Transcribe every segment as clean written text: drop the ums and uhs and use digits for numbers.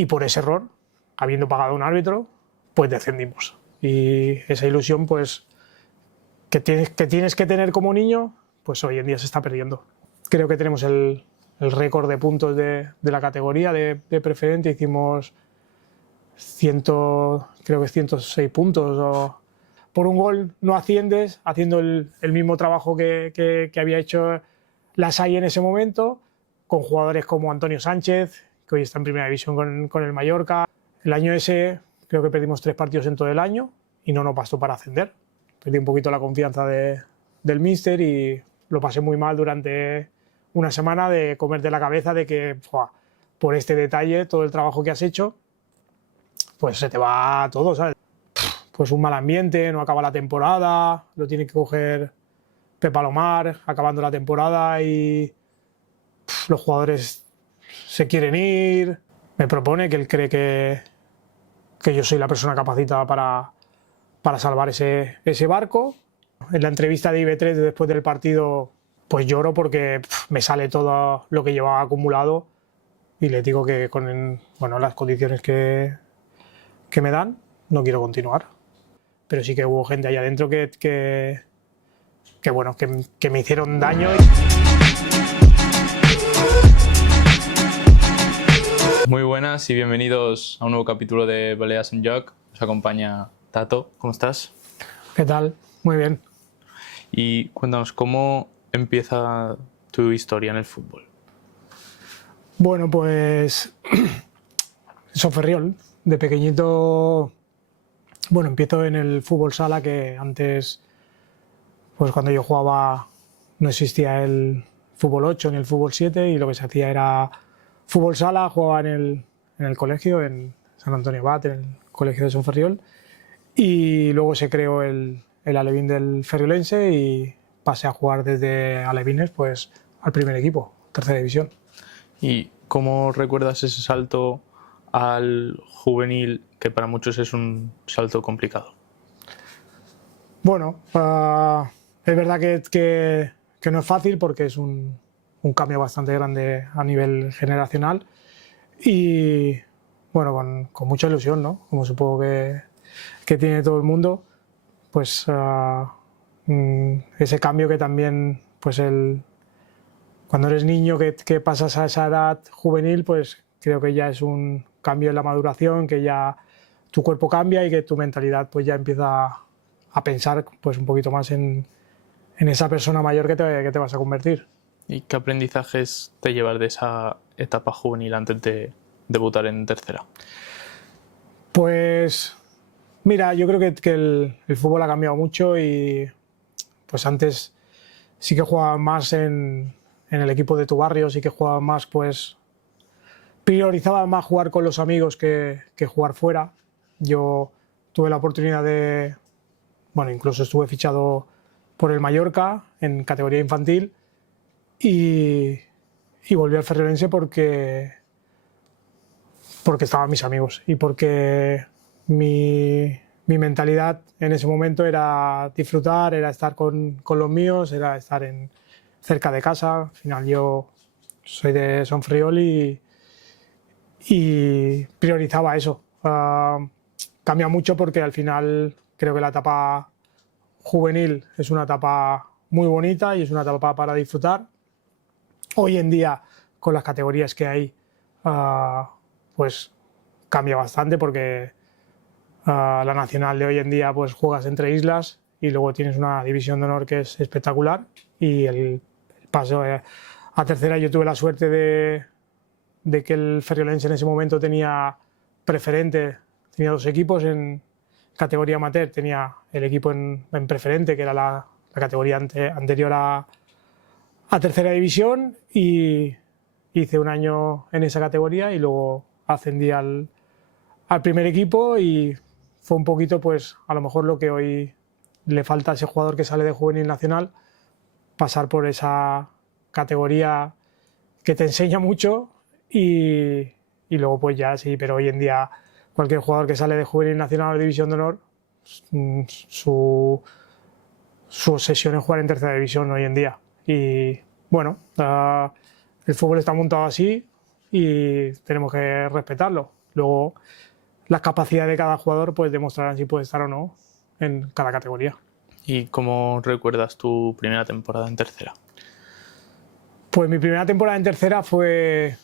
y por ese error, habiendo pagado a un árbitro, pues descendimos. Y esa ilusión pues que tienes que tener como niño, pues hoy en día se está perdiendo. Creo que tenemos el récord de puntos de la categoría de preferente. Hicimos creo que 106 puntos. Por un gol no asciendes, haciendo el mismo trabajo que había hecho la SAI en ese momento, con jugadores como Antonio Sánchez, que hoy está en primera división con el Mallorca. El año ese creo que perdimos 3 partidos en todo el año y no nos bastó para ascender. Perdí un poquito la confianza del míster y lo pasé muy mal durante una semana, de comerte la cabeza de que por este detalle, todo el trabajo que has hecho, pues se te va todo, ¿sabes? Pues un mal ambiente, no acaba la temporada, lo tiene que coger Pep Alomar acabando la temporada y los jugadores se quieren ir. Me propone que él cree que yo soy la persona capacitada para salvar ese barco. En la entrevista de IB3 después del partido, pues lloro porque me sale todo lo que llevaba acumulado y le digo que con las condiciones que me dan no quiero continuar. Pero sí que hubo gente ahí adentro que me hicieron daño. Muy buenas y bienvenidos a un nuevo capítulo de Baleas en Joc. Os acompaña Tato. ¿Cómo estás? ¿Qué tal? Muy bien. Y cuéntanos, ¿cómo empieza tu historia en el fútbol? Bueno, pues Soferriol. De pequeñito, empiezo en el fútbol sala, que antes, pues cuando yo jugaba no existía el fútbol 8 ni el fútbol 7 y lo que se hacía era fútbol sala. Jugaba en el colegio, en San Antonio Abad, en el colegio de Soferriol, y luego se creó el alevín del Ferriolense y pasé a jugar desde alevines pues al primer equipo, tercera división. ¿Y cómo recuerdas ese salto al juvenil, que para muchos es un salto complicado? Bueno, es verdad que no es fácil porque es un cambio bastante grande a nivel generacional y bueno, con mucha ilusión, ¿no? Como supongo que tiene todo el mundo, pues ese cambio que también, pues cuando eres niño que pasas a esa edad juvenil, pues creo que ya es un cambio en la maduración, que ya tu cuerpo cambia y que tu mentalidad pues ya empieza a pensar pues un poquito más en esa persona mayor que te vas a convertir. ¿Y qué aprendizajes te llevas de esa etapa juvenil antes de debutar en tercera? Pues mira, yo creo que el fútbol ha cambiado mucho y pues antes sí que jugaba más en el equipo de tu barrio, sí que jugaba más, pues priorizaba más jugar con los amigos que jugar fuera. Yo tuve la oportunidad incluso estuve fichado por el Mallorca en categoría infantil y volví al Ferriolense porque estaban mis amigos y porque mi mentalidad en ese momento era disfrutar, era estar con los míos, era estar cerca de casa. Al final yo soy de Sonfriol y priorizaba eso. Cambia mucho porque al final creo que la etapa juvenil es una etapa muy bonita y es una etapa para disfrutar. Hoy en día, con las categorías que hay, pues cambia bastante porque la nacional de hoy en día pues juegas entre islas y luego tienes una división de honor que es espectacular, y el paso a tercera, yo tuve la suerte de que el Ferriolense en ese momento tenía preferente, tenía 2 equipos en categoría amateur, tenía el equipo en preferente, que era la categoría anterior a tercera división, y hice un año en esa categoría y luego ascendí al primer equipo, y fue un poquito pues a lo mejor lo que hoy le falta a ese jugador que sale de juvenil nacional, pasar por esa categoría que te enseña mucho y luego pues ya sí. Pero hoy en día cualquier jugador que sale de juvenil nacional o división de honor, su obsesión es jugar en tercera división hoy en día. Y bueno, el fútbol está montado así, y tenemos que respetarlo. Luego, las capacidades de cada jugador pues demostrarán si puede estar o no en cada categoría. ¿Y cómo recuerdas tu primera temporada en tercera? Pues mi primera temporada en tercera fue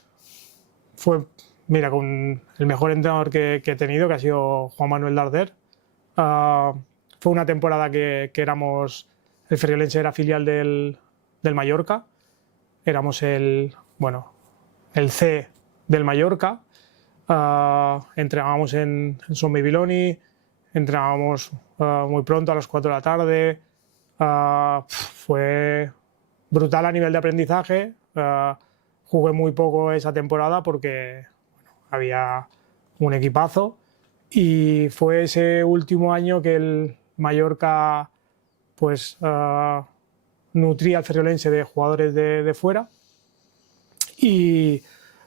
mira, con el mejor entrenador que he tenido, que ha sido Juan Manuel Darder. Fue una temporada que éramos, el Ferriolense era filial del Mallorca, éramos el C del Mallorca. Entrenábamos en Son Bibiloni, entrenábamos muy pronto, a las 4 de la tarde. Fue brutal a nivel de aprendizaje. Jugué muy poco esa temporada porque había un equipazo, y fue ese último año que el Mallorca pues nutría al Ferriolense de jugadores de fuera,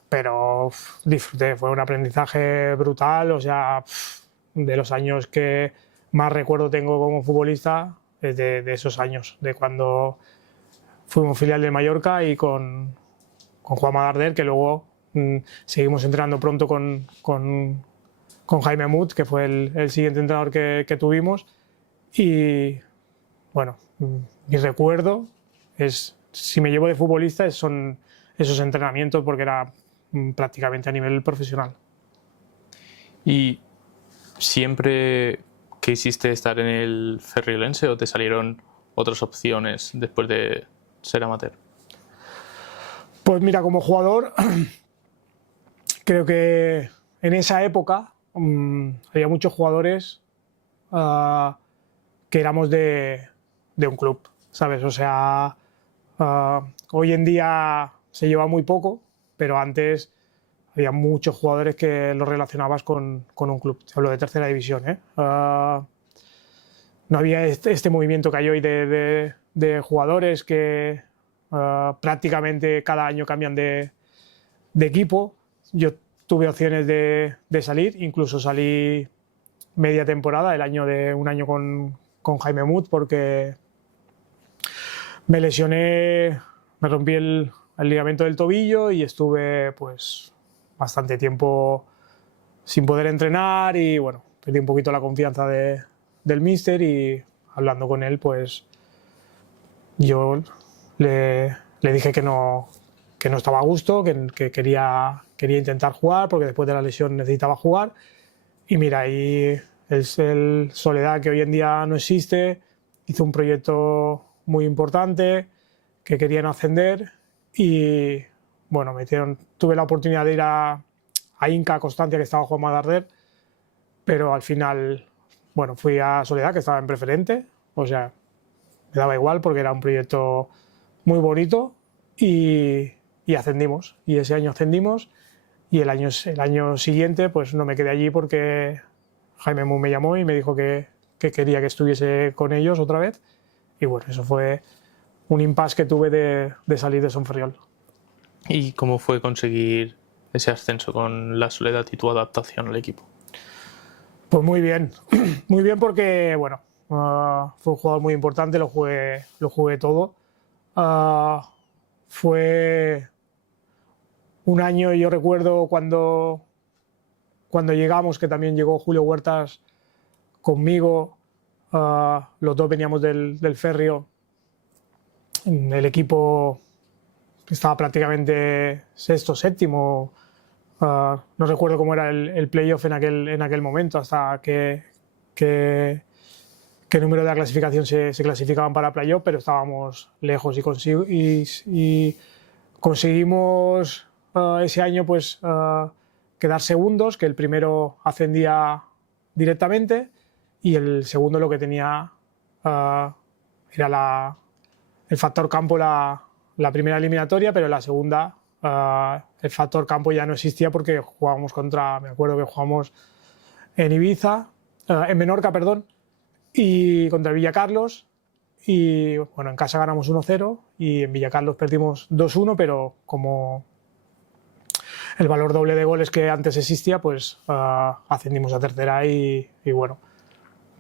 pero disfruté, fue un aprendizaje brutal. O sea, de los años que más recuerdo tengo como futbolista es de esos años, de cuando fuimos filial del Mallorca y con Juanma Darder, que luego seguimos entrenando pronto con Jaime Mut, que fue el siguiente entrenador que tuvimos. Y bueno, mi recuerdo es, si me llevo de futbolista, son esos entrenamientos, porque era prácticamente a nivel profesional. ¿Y siempre quisiste estar en el Ferriolense o te salieron otras opciones después de ser amateur? Pues mira, como jugador, creo que en esa época había muchos jugadores que éramos de un club, ¿sabes? O sea, hoy en día se lleva muy poco, pero antes había muchos jugadores que los relacionabas con un club. Te hablo de tercera división, ¿eh? No había este movimiento que hay hoy de jugadores que prácticamente cada año cambian de equipo. Yo tuve opciones de salir, incluso salí media temporada, un año con Jaime Mut, porque me lesioné, me rompí el ligamento del tobillo y estuve pues bastante tiempo sin poder entrenar, y bueno, perdí un poquito la confianza del míster, y hablando con él pues yo le dije que no estaba a gusto, que quería intentar jugar, porque después de la lesión necesitaba jugar. Y mira, ahí el Soledad, que hoy en día no existe, hizo un proyecto muy importante, que querían ascender, y bueno, tuve la oportunidad de ir a Inca, a Constancia, que estaba Juanma Darder, pero al final, bueno, fui a Soledad, que estaba en preferente. O sea, me daba igual porque era un proyecto muy bonito, y ascendimos, y ese año ascendimos, y el año siguiente pues no me quedé allí porque Jaime Mu me llamó y me dijo que quería que estuviese con ellos otra vez, y bueno, eso fue un impasse que tuve de salir de Son Ferriol. ¿Y cómo fue conseguir ese ascenso con la Soledad y tu adaptación al equipo? Pues muy bien, muy bien, porque bueno, fue un jugador muy importante, lo jugué todo. Fue un año, yo recuerdo cuando llegamos, que también llegó Julio Huertas conmigo, los dos veníamos del Ferrio, el equipo estaba prácticamente sexto, séptimo, no recuerdo cómo era el playoff en aquel momento, hasta qué número de la clasificación se clasificaban para playoff, pero estábamos lejos, y conseguimos ese año pues quedar segundos, que el primero ascendía directamente, y el segundo lo que tenía era el factor campo, la primera eliminatoria, pero la segunda el factor campo ya no existía, porque jugábamos me acuerdo que jugamos en Ibiza, en Menorca, perdón, y contra el Villacarlos, y bueno, en casa ganamos 1-0 y en Villacarlos perdimos 2-1, pero como el valor doble de goles que antes existía, pues ascendimos a tercera, y bueno,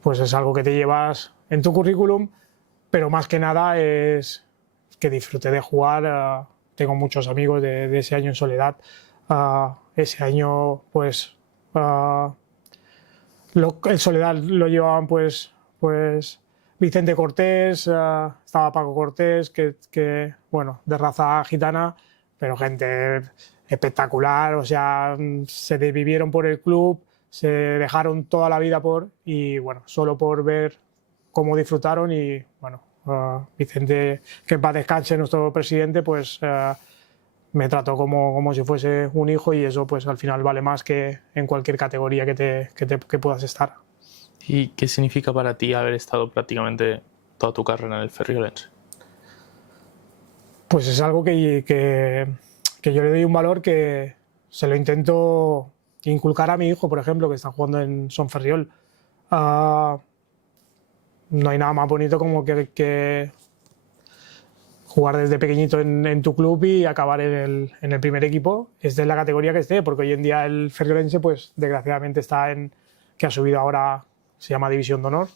pues es algo que te llevas en tu currículum, pero más que nada es que disfruté de jugar. Tengo muchos amigos de ese año en Soledad, Ese año, pues, el Soledad lo llevaban, pues Vicente Cortés, estaba Paco Cortés, bueno, de raza gitana, pero gente espectacular, o sea, se desvivieron por el club, se dejaron toda la vida y bueno, solo por ver cómo disfrutaron y bueno, Vicente, que en paz descanse, nuestro presidente, pues me trató como si fuese un hijo y eso pues al final vale más que en cualquier categoría que puedas estar. ¿Y qué significa para ti haber estado prácticamente toda tu carrera en el Ferriolense? Pues es algo que yo le doy un valor que se lo intento inculcar a mi hijo, por ejemplo, que está jugando en Son Ferriol. No hay nada más bonito como que jugar desde pequeñito en tu club y acabar en el primer equipo, esté en la categoría que esté, porque hoy en día el Ferriolense, pues desgraciadamente que ha subido ahora, se llama División de Honor.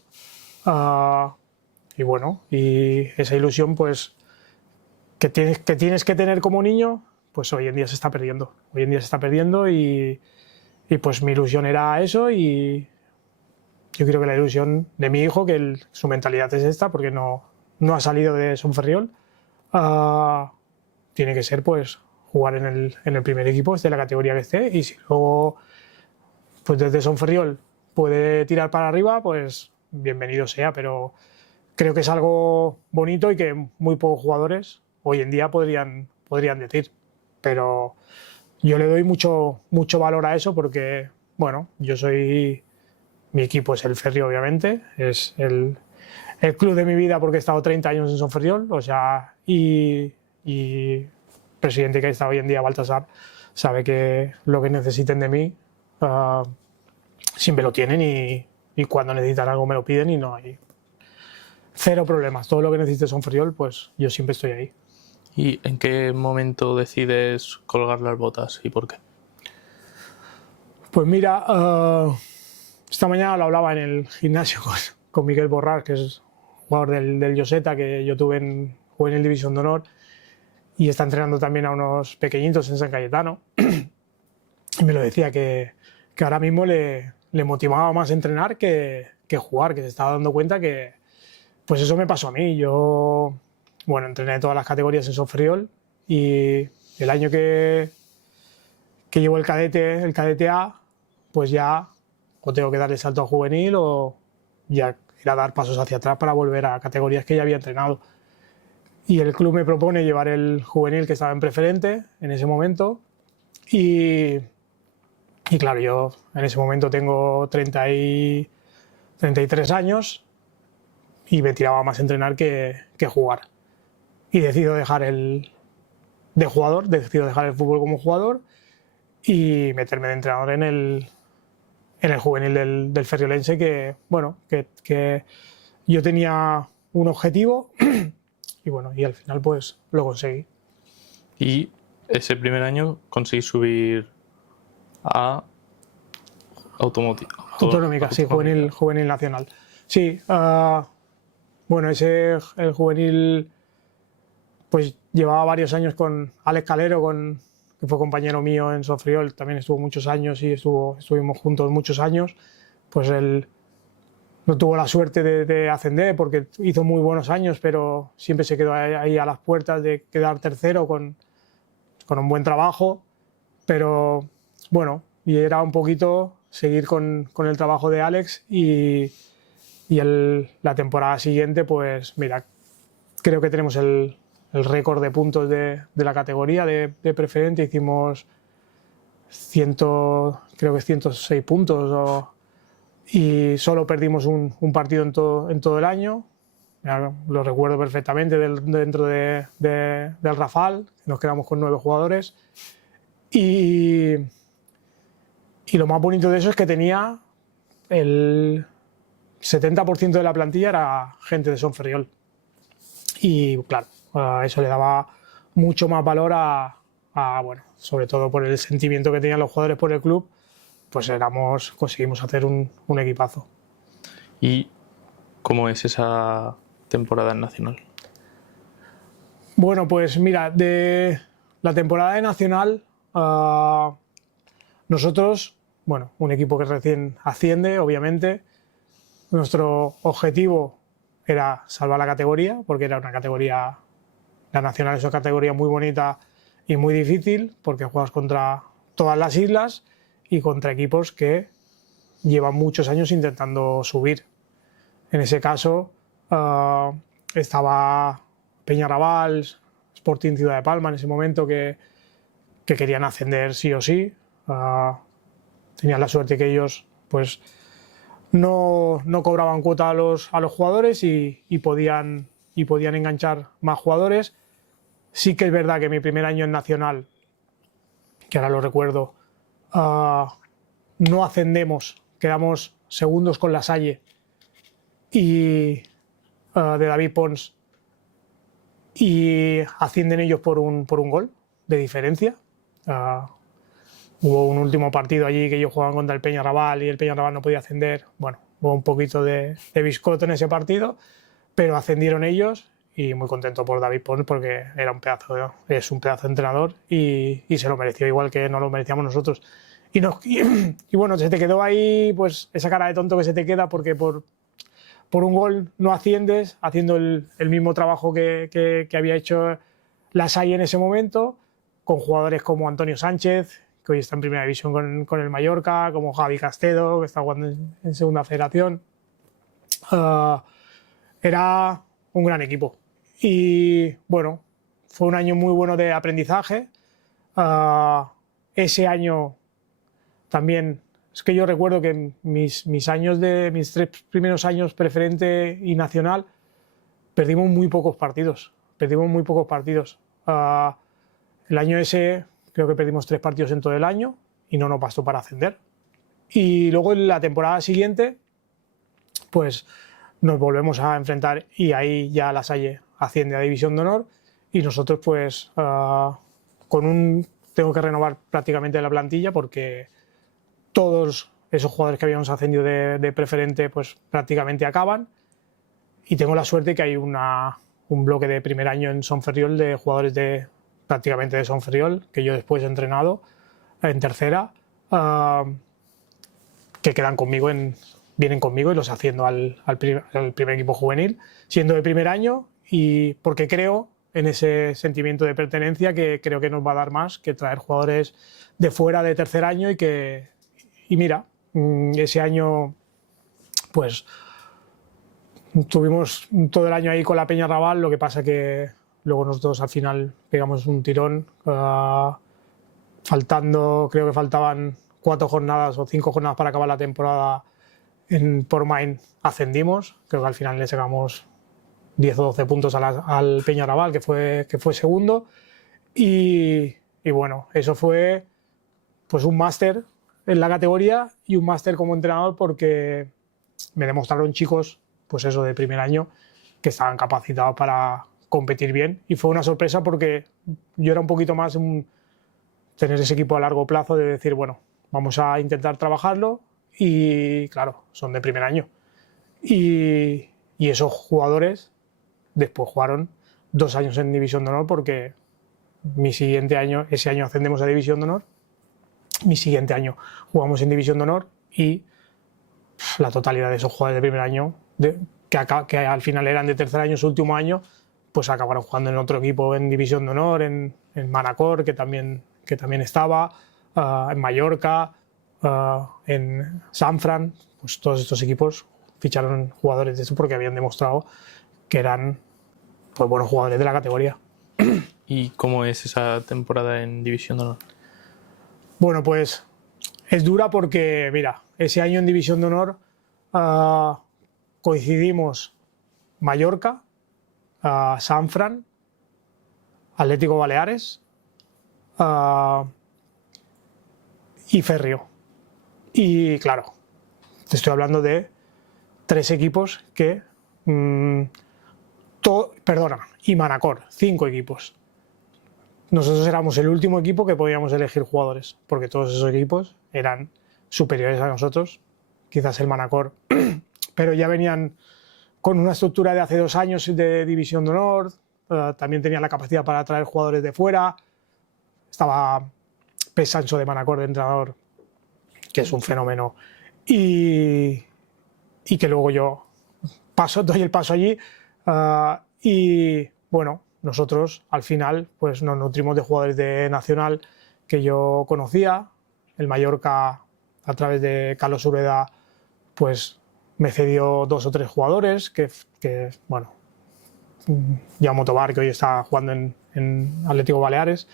Y bueno, y esa ilusión, pues, que tienes que tener como niño, pues hoy en día se está perdiendo. Hoy en día se está perdiendo y pues mi ilusión era eso y yo creo que la ilusión de mi hijo, que su mentalidad es esta, porque no ha salido de Son Ferriol, tiene que ser pues jugar en el primer equipo, esté la categoría que esté, y si luego pues desde Son Ferriol puede tirar para arriba, pues bienvenido sea, pero creo que es algo bonito y que muy pocos jugadores hoy en día podrían decir, pero yo le doy mucho valor a eso porque, bueno, mi equipo es el Ferri, obviamente, es el club de mi vida porque he estado 30 años en Son Ferriol, o sea, y presidente que está hoy en día, Baltasar, sabe que lo que necesiten de mí siempre lo tienen y cuando necesitan algo me lo piden y no hay cero problemas. Todo lo que necesite Son Ferriol, pues yo siempre estoy ahí. ¿Y en qué momento decides colgar las botas y por qué? Pues mira, esta mañana lo hablaba en el gimnasio con Miguel Borràs, que es jugador del Lloseta, que yo tuve en Juvenil División de Honor y está entrenando también a unos pequeñitos en San Cayetano. Y me lo decía que ahora mismo le motivaba más entrenar que jugar, que se estaba dando cuenta que pues eso me pasó a mí. Yo, bueno, entrené todas las categorías en Son Ferriol y el año que llevo el cadete A, pues ya o tengo que dar el salto a juvenil o ya era dar pasos hacia atrás para volver a categorías que ya había entrenado. Y el club me propone llevar el juvenil que estaba en preferente en ese momento y claro, yo en ese momento tengo 33 años y me tiraba más a entrenar que jugar. Y decido dejar decido dejar el fútbol como jugador y meterme de entrenador en el juvenil del Ferriolense, que bueno, que yo tenía un objetivo y bueno, y al final pues lo conseguí. Y ese primer año conseguí subir a Autonómica, sí, juvenil nacional. Sí, bueno, el juvenil pues llevaba varios años con Alex Calero, que fue compañero mío en Son Ferriol, también estuvo muchos años y estuvimos juntos muchos años. Pues él no tuvo la suerte de ascender porque hizo muy buenos años, pero siempre se quedó ahí a las puertas de quedar tercero con un buen trabajo. Pero bueno, y era un poquito seguir con el trabajo de Alex y la temporada siguiente, pues mira, creo que tenemos el récord de puntos de la categoría de preferente. Hicimos creo que 106 puntos y solo perdimos un partido en todo el año. Lo recuerdo perfectamente dentro del Rafal, nos quedamos con 9 jugadores y lo más bonito de eso es que tenía el 70% de la plantilla era gente de Son Ferriol y claro, eso le daba mucho más valor bueno, sobre todo por el sentimiento que tenían los jugadores por el club, pues conseguimos hacer un equipazo. ¿Y cómo es esa temporada en Nacional? Bueno, pues mira, de la temporada de Nacional Nosotros, bueno, un equipo que recién asciende, obviamente, nuestro objetivo era salvar la categoría, porque era una categoría, la nacional es una categoría muy bonita y muy difícil, porque juegas contra todas las islas y contra equipos que llevan muchos años intentando subir. En ese caso estaba Peñarabal, Sporting Ciudad de Palma en ese momento que querían ascender sí o sí. Tenían la suerte que ellos pues no cobraban cuota a los jugadores y podían enganchar más jugadores. Sí que es verdad que mi primer año en Nacional, que ahora lo recuerdo, no ascendemos, quedamos segundos con La Salle y de David Pons, y ascienden ellos por un gol de diferencia. Hubo un último partido allí que ellos jugaban contra el Peñarabal y el Peñarabal no podía ascender. Bueno, hubo un poquito de biscoto en ese partido, pero ascendieron ellos y muy contento por David Pons porque es un pedazo de entrenador y se lo mereció igual que no lo merecíamos nosotros. Y bueno, se te quedó ahí pues esa cara de tonto que se te queda porque por un gol no asciendes, haciendo el mismo trabajo que había hecho La Salle en ese momento, con jugadores como Antonio Sánchez, que hoy está en primera división con el Mallorca, como Javi Castedo, que está jugando en segunda federación. Era un gran equipo. Y bueno, fue un año muy bueno de aprendizaje. Ese año también, es que yo recuerdo que mis 3 primeros años preferente y nacional perdimos muy pocos partidos. El año ese creo que perdimos 3 partidos en todo el año y no nos bastó para ascender. Y luego en la temporada siguiente pues nos volvemos a enfrentar y ahí ya La Salle asciende a División de Honor y nosotros pues tengo que renovar prácticamente la plantilla porque todos esos jugadores que habíamos ascendido de preferente pues prácticamente acaban y tengo la suerte que hay un bloque de primer año en Son Ferriol de jugadores prácticamente de Son Ferriol que yo después he entrenado en tercera que quedan conmigo vienen conmigo y los asciendo al primer equipo juvenil siendo de primer año y porque creo en ese sentimiento de pertenencia que creo que nos va a dar más que traer jugadores de fuera de tercer año y mira, ese año pues tuvimos todo el año ahí con la Peñarabal, lo que pasa que luego nosotros al final pegamos un tirón, creo que faltaban 4 jornadas o 5 jornadas para acabar la temporada en Portmain, ascendimos, creo que al final le sacamos 10 o 12 puntos al Peñarabal, que fue segundo, y bueno, eso fue pues un máster en la categoría y un máster como entrenador porque me demostraron chicos, pues eso, de primer año, que estaban capacitados para competir bien y fue una sorpresa porque yo era un poquito más tener ese equipo a largo plazo de decir, bueno, vamos a intentar trabajarlo y claro, son de primer año y esos jugadores después jugaron 2 años en División de Honor porque ese año ascendemos a División de Honor, mi siguiente año jugamos en División de Honor y la totalidad de esos jugadores de primer año, que al final eran de tercer año, su último año, pues acabaron jugando en otro equipo en División de Honor, en Manacor, que también estaba, en Mallorca, en Sanfran, pues todos estos equipos ficharon jugadores de eso porque habían demostrado que eran pues, buenos jugadores de la categoría. ¿Y cómo es esa temporada en División de Honor? Bueno, pues es dura porque, mira, ese año en División de Honor coincidimos Mallorca, Sanfran, Atlético Baleares y Ferrio. Y claro, te estoy hablando de 3 equipos y Manacor, 5 equipos. Nosotros éramos el último equipo que podíamos elegir jugadores, porque todos esos equipos eran superiores a nosotros, quizás el Manacor, pero ya venían con una estructura de hace 2 años de División de Honor, también tenían la capacidad para traer jugadores de fuera, estaba Pep Sancho de Manacor de entrenador, que es un fenómeno, y que luego yo doy el paso allí, y bueno, nosotros al final pues nos nutrimos de jugadores de Nacional que yo conocía. El Mallorca, a través de Carlos Ureda, pues me cedió 2 o 3 jugadores que bueno, Jaume Tobar, que hoy está jugando en Atlético Baleares,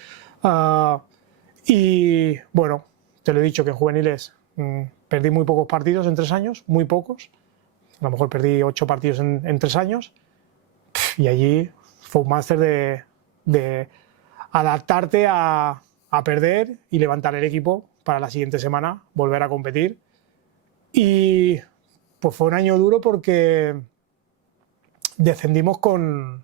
y bueno, te lo he dicho que en juveniles perdí muy pocos partidos en 3 años, muy pocos, a lo mejor perdí 8 partidos en 3 años, y allí fue un máster de adaptarte a perder y levantar el equipo para la siguiente semana, volver a competir. Y pues fue un año duro porque descendimos con...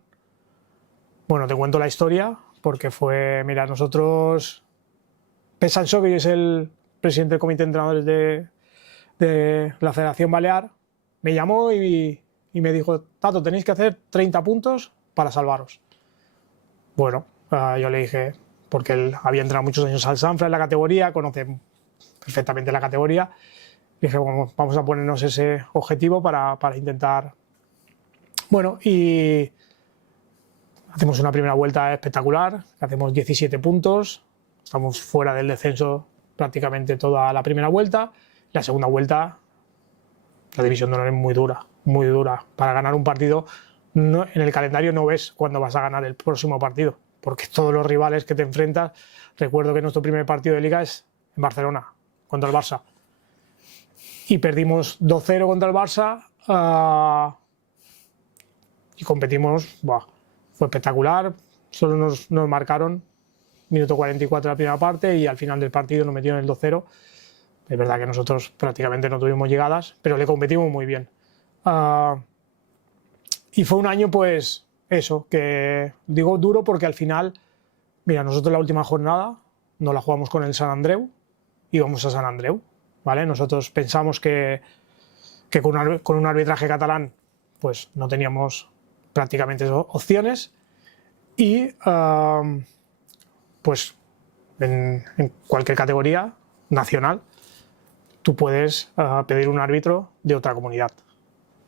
Bueno, te cuento la historia, porque fue, mira, nosotros... Pep Sancho, que es el presidente del comité de entrenadores de la Federación Balear, me llamó y me dijo: Tato, tenéis que hacer 30 puntos para salvaros. Bueno, yo le dije, porque él había entrenado muchos años al Sanfra en la categoría, conoce perfectamente la categoría, dije, bueno, vamos a ponernos ese objetivo para intentar... Bueno, y hacemos una primera vuelta espectacular, hacemos 17 puntos, estamos fuera del descenso prácticamente toda la primera vuelta. La segunda vuelta, la división de honor es muy dura, muy dura. Para ganar un partido, en el calendario no ves cuándo vas a ganar el próximo partido, porque todos los rivales que te enfrentas... Recuerdo que nuestro primer partido de Liga es en Barcelona, contra el Barça, y perdimos 2-0 contra el Barça, y competimos, fue espectacular. Solo nos marcaron minuto 44 de la primera parte y al final del partido nos metieron el 2-0. Es verdad que nosotros prácticamente no tuvimos llegadas, pero le competimos muy bien. Y fue un año, pues, eso, que digo duro porque al final, mira, nosotros la última jornada no la jugamos con el Sant Andreu, íbamos a Sant Andreu, ¿vale? Nosotros pensamos que con un arbitraje catalán pues no teníamos prácticamente opciones, y pues en cualquier categoría nacional tú puedes pedir un árbitro de otra comunidad.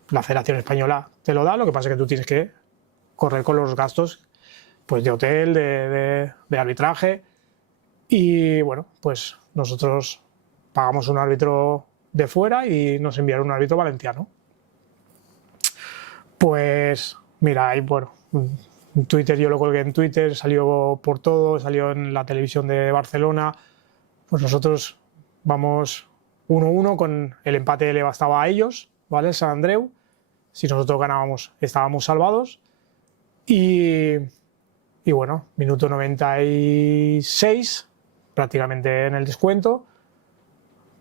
La Federación Española te lo da, lo que pasa es que tú tienes que correr con los gastos pues de hotel, de arbitraje, y bueno, pues nosotros pagamos un árbitro de fuera y nos enviaron un árbitro valenciano. Pues mira, ahí, bueno, en Twitter, yo lo colgué en Twitter, salió por todo, salió en la televisión de Barcelona. Pues nosotros vamos 1-1, con el empate le bastaba a ellos, ¿vale? Sant Andreu. Si nosotros ganábamos, estábamos salvados. Y bueno, minuto 96, prácticamente en el descuento,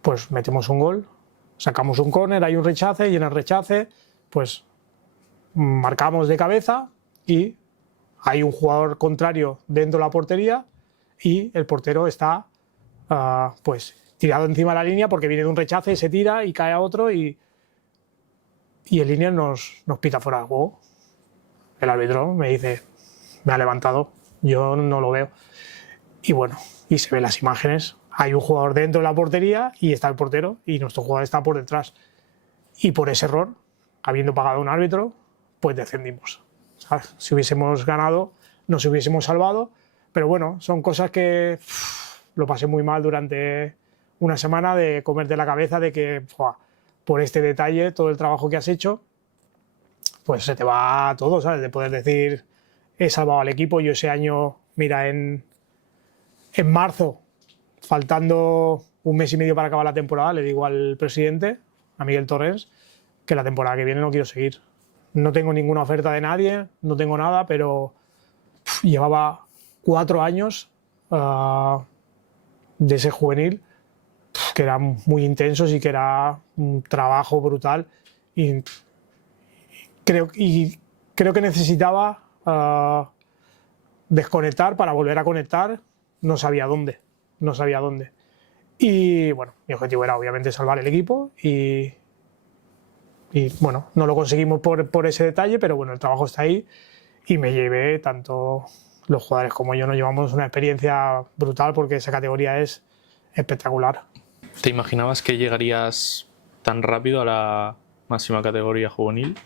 pues metemos un gol, sacamos un córner, hay un rechace, y en el rechace pues marcamos de cabeza y hay un jugador contrario dentro de la portería y el portero está pues tirado encima de la línea porque viene de un rechace, se tira y cae a otro, y el línea nos pita fuera de juego. El árbitro me dice, me ha levantado, yo no lo veo. Y bueno, y se ven las imágenes, hay un jugador dentro de la portería y está el portero y nuestro jugador está por detrás. Y por ese error, habiendo pagado un árbitro, pues descendimos. ¿Sabes? Si hubiésemos ganado, nos hubiésemos salvado, pero bueno, son cosas que lo pasé muy mal durante una semana, de comerte la cabeza de que por este detalle, todo el trabajo que has hecho, pues se te va todo, ¿sabes? De poder decir, he salvado al equipo. Yo ese año, mira, en marzo, faltando un mes y medio para acabar la temporada, le digo al presidente, a Miguel Torrens, que la temporada que viene no quiero seguir. No tengo ninguna oferta de nadie, no tengo nada, pero llevaba 4 años de ese juvenil, que eran muy intensos y que era un trabajo brutal, y creo que necesitaba desconectar para volver a conectar. No sabía dónde. Y bueno, mi objetivo era obviamente salvar el equipo, y bueno, no lo conseguimos por ese detalle, pero bueno, el trabajo está ahí, y me llevé tanto los jugadores como yo nos llevamos una experiencia brutal porque esa categoría es espectacular. ¿Te imaginabas que llegarías tan rápido a la máxima categoría juvenil?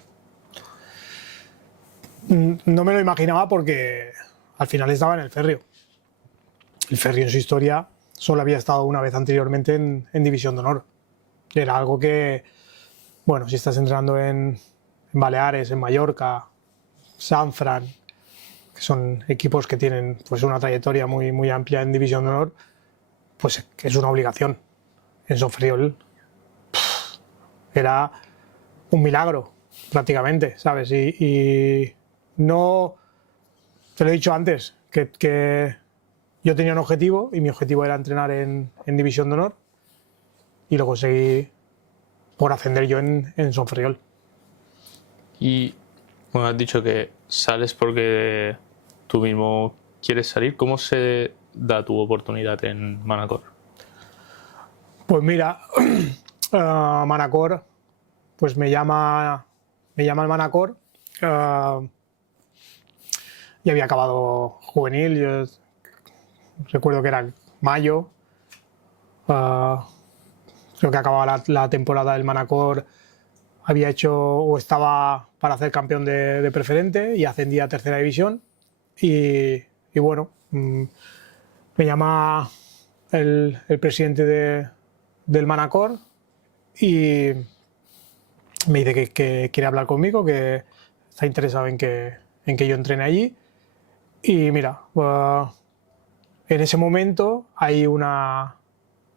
No me lo imaginaba porque al final estaba en el Ferrio. El Ferrio en su historia solo había estado una vez anteriormente en División de Honor. Era algo que, bueno, si estás entrenando en Baleares, en Mallorca, San Fran, que son equipos que tienen pues una trayectoria muy, muy amplia en División de Honor, pues es una obligación. En Sonfriol era un milagro, prácticamente, ¿sabes? Y no, te lo he dicho antes, que yo tenía un objetivo y mi objetivo era entrenar en División de Honor y lo conseguí por ascender yo en Sonfriol. Y bueno, has dicho que sales porque tú mismo quieres salir. ¿Cómo se da tu oportunidad en Manacor? Pues mira, Manacor, pues me llama el Manacor. Ya había acabado juvenil, yo recuerdo que era mayo. Creo que acababa la temporada del Manacor, había hecho o estaba para hacer campeón de preferente y ascendía a tercera división. Y bueno, me llama el presidente del Manacor y me dice que quiere hablar conmigo, que está interesado en que yo entrene allí. Y mira, en ese momento hay una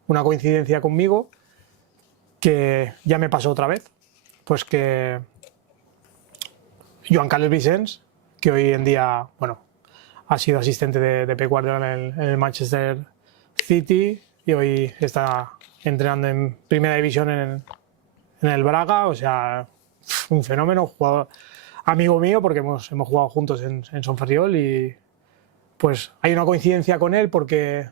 coincidencia conmigo que ya me pasó otra vez, pues que Joan Carles Vicens, que hoy en día, bueno, ha sido asistente de Pep Guardiola en el Manchester City y hoy está entrenando en primera división en el Braga, o sea, un fenómeno, jugador, amigo mío, porque hemos jugado juntos en Sonferriol y pues hay una coincidencia con él porque,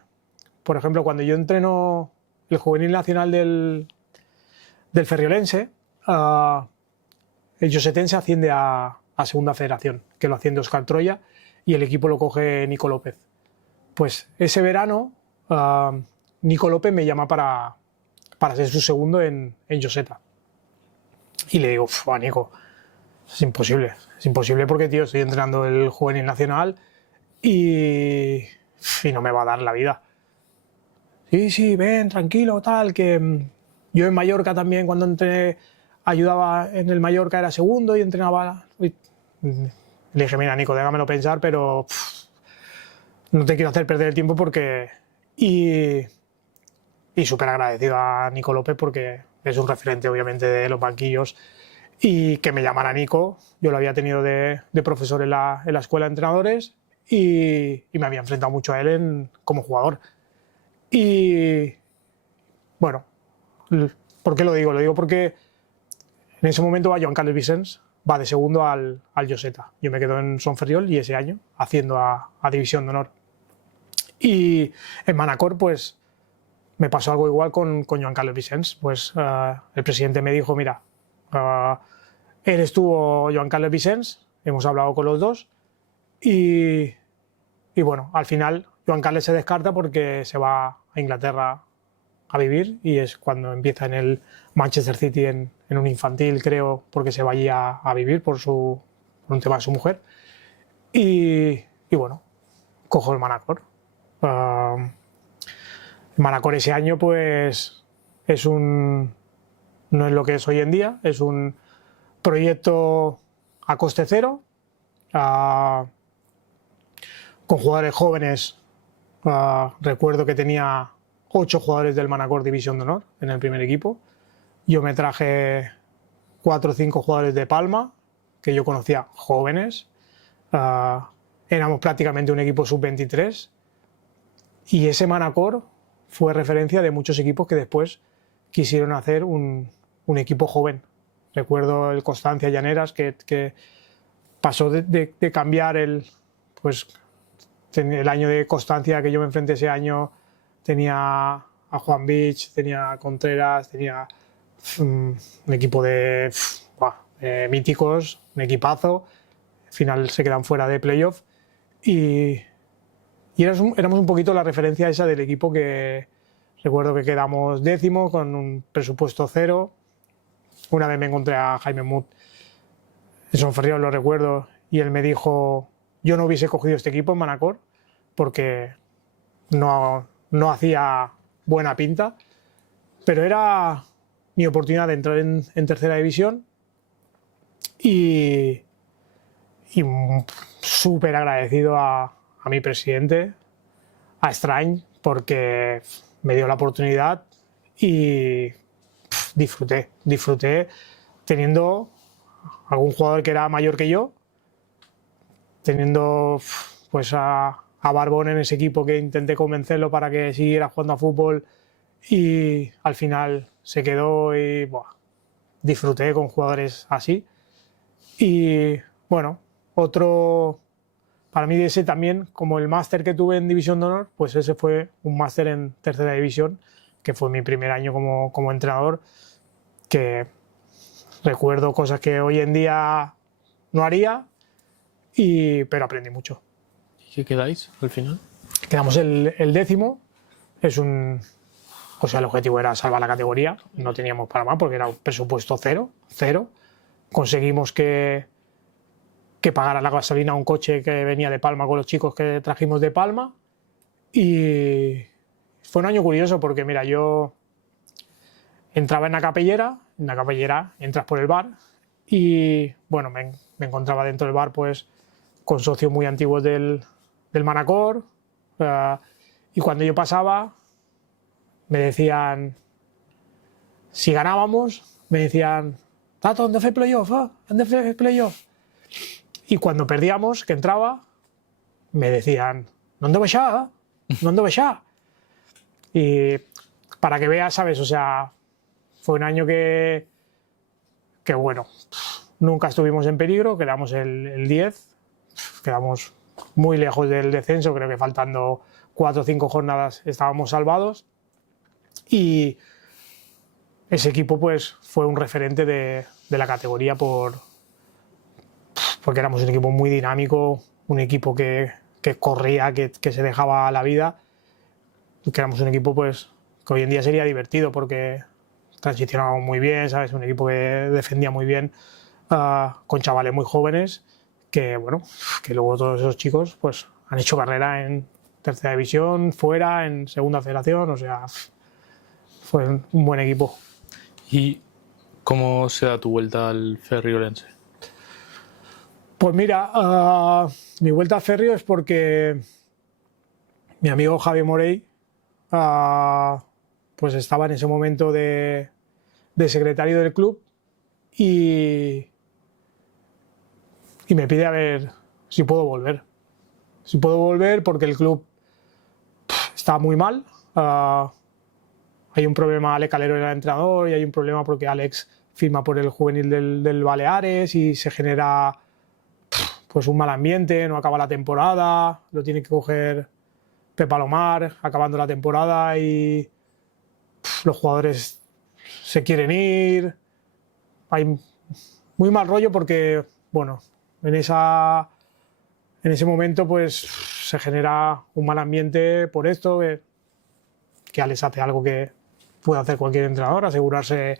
por ejemplo, cuando yo entreno el juvenil nacional del ferriolense, el Josetense asciende a segunda federación, que lo asciende Óscar Troya y el equipo lo coge Nico López. Pues ese verano Nico López me llama para ser su segundo en Joseta. Y le digo, Nico, es imposible porque, tío, estoy entrenando el juvenil nacional y no me va a dar la vida. Sí, ven, tranquilo, tal, que yo en Mallorca también cuando entrené, ayudaba en el Mallorca, era segundo y entrenaba. Le dije, mira, Nico, déjamelo pensar, pero no te quiero hacer perder el tiempo porque... Y súper agradecido a Nico López porque es un referente, obviamente, de los banquillos. Y que me llamara Nico, yo lo había tenido de profesor en la escuela de entrenadores y me había enfrentado mucho a él como jugador. Y bueno, ¿por qué lo digo? Lo digo porque en ese momento va Joan Carles Vicens, va de segundo al Joseta. Yo me quedo en Sonferriol y ese año haciendo a División de Honor. Y en Manacor, pues me pasó algo igual con Joan Carles Vicens. Pues el presidente me dijo, mira, eres tú o Joan Carles Vicens, hemos hablado con los dos y bueno, al final Joan Carles se descarta porque se va a Inglaterra a vivir y es cuando empieza en el Manchester City en un infantil, creo, porque se va allí a vivir por un tema de su mujer. Y bueno, cojo el Manacor. El Manacor ese año pues no es lo que es hoy en día, es un proyecto a coste cero, con jugadores jóvenes. Recuerdo que tenía 8 jugadores del Manacor División de Honor en el primer equipo. Yo me traje 4 o 5 jugadores de Palma, que yo conocía jóvenes. Éramos prácticamente un equipo sub-23. Y ese Manacor fue referencia de muchos equipos que después quisieron hacer un equipo joven. Recuerdo el Constancia Llaneras, que pasó de cambiar el año de Constancia que yo me enfrenté ese año. Tenía a Juan Beach, tenía a Contreras, tenía un equipo de míticos, un equipazo. Al final se quedan fuera de playoff. y éramos un poquito la referencia esa del equipo que recuerdo que quedamos 10º con un presupuesto 0. Una vez me encontré a Jaime Mut en Sonferriol, lo recuerdo, y él me dijo, yo no hubiese cogido este equipo en Manacor porque no hacía buena pinta, pero era mi oportunidad de entrar en tercera división y súper agradecido a mi presidente, a Strain, porque me dio la oportunidad y disfruté teniendo algún jugador que era mayor que yo, teniendo pues a Barbón en ese equipo que intenté convencerlo para que siguiera jugando a fútbol y al final se quedó y disfruté con jugadores así. Y bueno, otro para mí de ese también, como el máster que tuve en División de Honor, pues ese fue un máster en tercera división, que fue mi primer año como entrenador, que recuerdo cosas que hoy en día no haría, pero aprendí mucho. ¿Y qué quedáis al final? Quedamos el 10º, o sea, el objetivo era salvar la categoría, no teníamos para más porque era un presupuesto cero. Conseguimos que pagara la gasolina a un coche que venía de Palma con los chicos que trajimos de Palma. Y fue un año curioso porque, mira, yo entraba en la capellera entras por el bar y, bueno, me encontraba dentro del bar pues con socios muy antiguos del Manacor, y cuando yo pasaba me decían, si ganábamos, me decían, Tato, ¿dónde fue playoff? ¿Dónde fue playoff? Y cuando perdíamos, que entraba, me decían, ¿dónde vas ya? ¿Dónde vas ya? Y para que veas, ¿sabes? O sea, fue un año que bueno, nunca estuvimos en peligro, quedamos el 10, quedamos muy lejos del descenso, creo que faltando 4 o 5 jornadas estábamos salvados. Y ese equipo pues fue un referente de la categoría porque éramos un equipo muy dinámico, un equipo que corría, que se dejaba la vida, y que éramos un equipo pues que hoy en día sería divertido porque transicionábamos muy bien, ¿sabes? Un equipo que defendía muy bien, con chavales muy jóvenes que, bueno, que luego todos esos chicos pues han hecho carrera en tercera división, fuera, en segunda federación, o sea, fue un buen equipo. ¿Y cómo se da tu vuelta al Ferriolense? Pues mira, mi vuelta al Ferrio es porque mi amigo Javi Morey pues estaba en ese momento de secretario del club y me pide a ver si puedo volver. Si puedo volver porque el club está muy mal. Hay un problema, Alex Calero era el entrenador y hay un problema porque Alex firma por el juvenil del Baleares y se genera pues un mal ambiente, no acaba la temporada, lo tiene que coger Pepa Lomar acabando la temporada y los jugadores se quieren ir. Hay muy mal rollo porque, bueno, en ese momento pues se genera un mal ambiente por esto, que Alex hace algo que puede hacer cualquier entrenador, asegurarse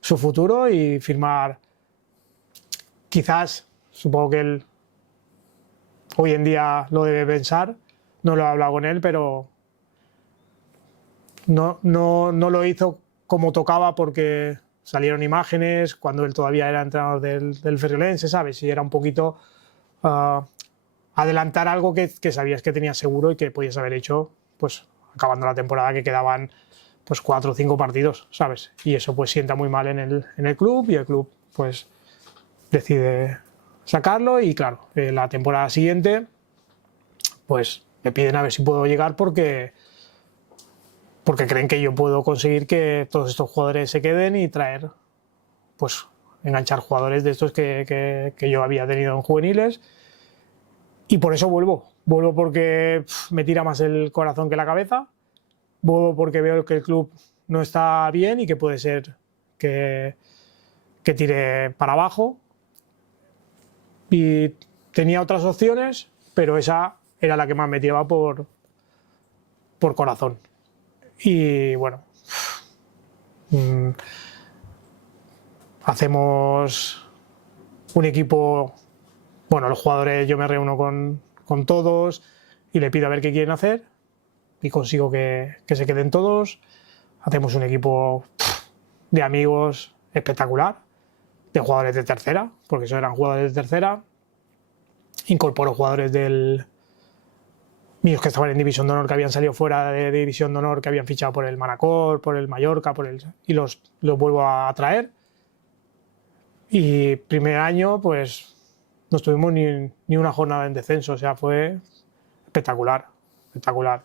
su futuro y firmar. Quizás, supongo que él hoy en día lo debe pensar, no lo he hablado con él, pero no lo hizo como tocaba porque salieron imágenes cuando él todavía era entrenador del Ferriolense, ¿sabes? Y era un poquito adelantar algo que sabías que tenías seguro y que podías haber hecho pues acabando la temporada, que quedaban pues 4 o 5 partidos, ¿sabes? Y eso pues sienta muy mal en el club y el club pues decide sacarlo y claro, la temporada siguiente pues me piden a ver si puedo llegar porque creen que yo puedo conseguir que todos estos jugadores se queden y traer, pues enganchar jugadores de estos que yo había tenido en juveniles. Y por eso vuelvo porque me tira más el corazón que la cabeza, vuelvo porque veo que el club no está bien y que puede ser que tire para abajo. Y tenía otras opciones, pero esa era la que más me tiraba por corazón. Y bueno, hacemos un equipo, bueno, los jugadores, yo me reúno con todos y le pido a ver qué quieren hacer y consigo que se queden todos. Hacemos un equipo de amigos espectacular, de jugadores de tercera, porque eso eran jugadores de tercera. Incorporo jugadores míos que estaban en División de Honor, que habían salido fuera de División de Honor, que habían fichado por el Manacor, por el Mallorca, y los vuelvo a traer. Y primer año, pues no estuvimos ni una jornada en descenso, o sea, fue espectacular, espectacular.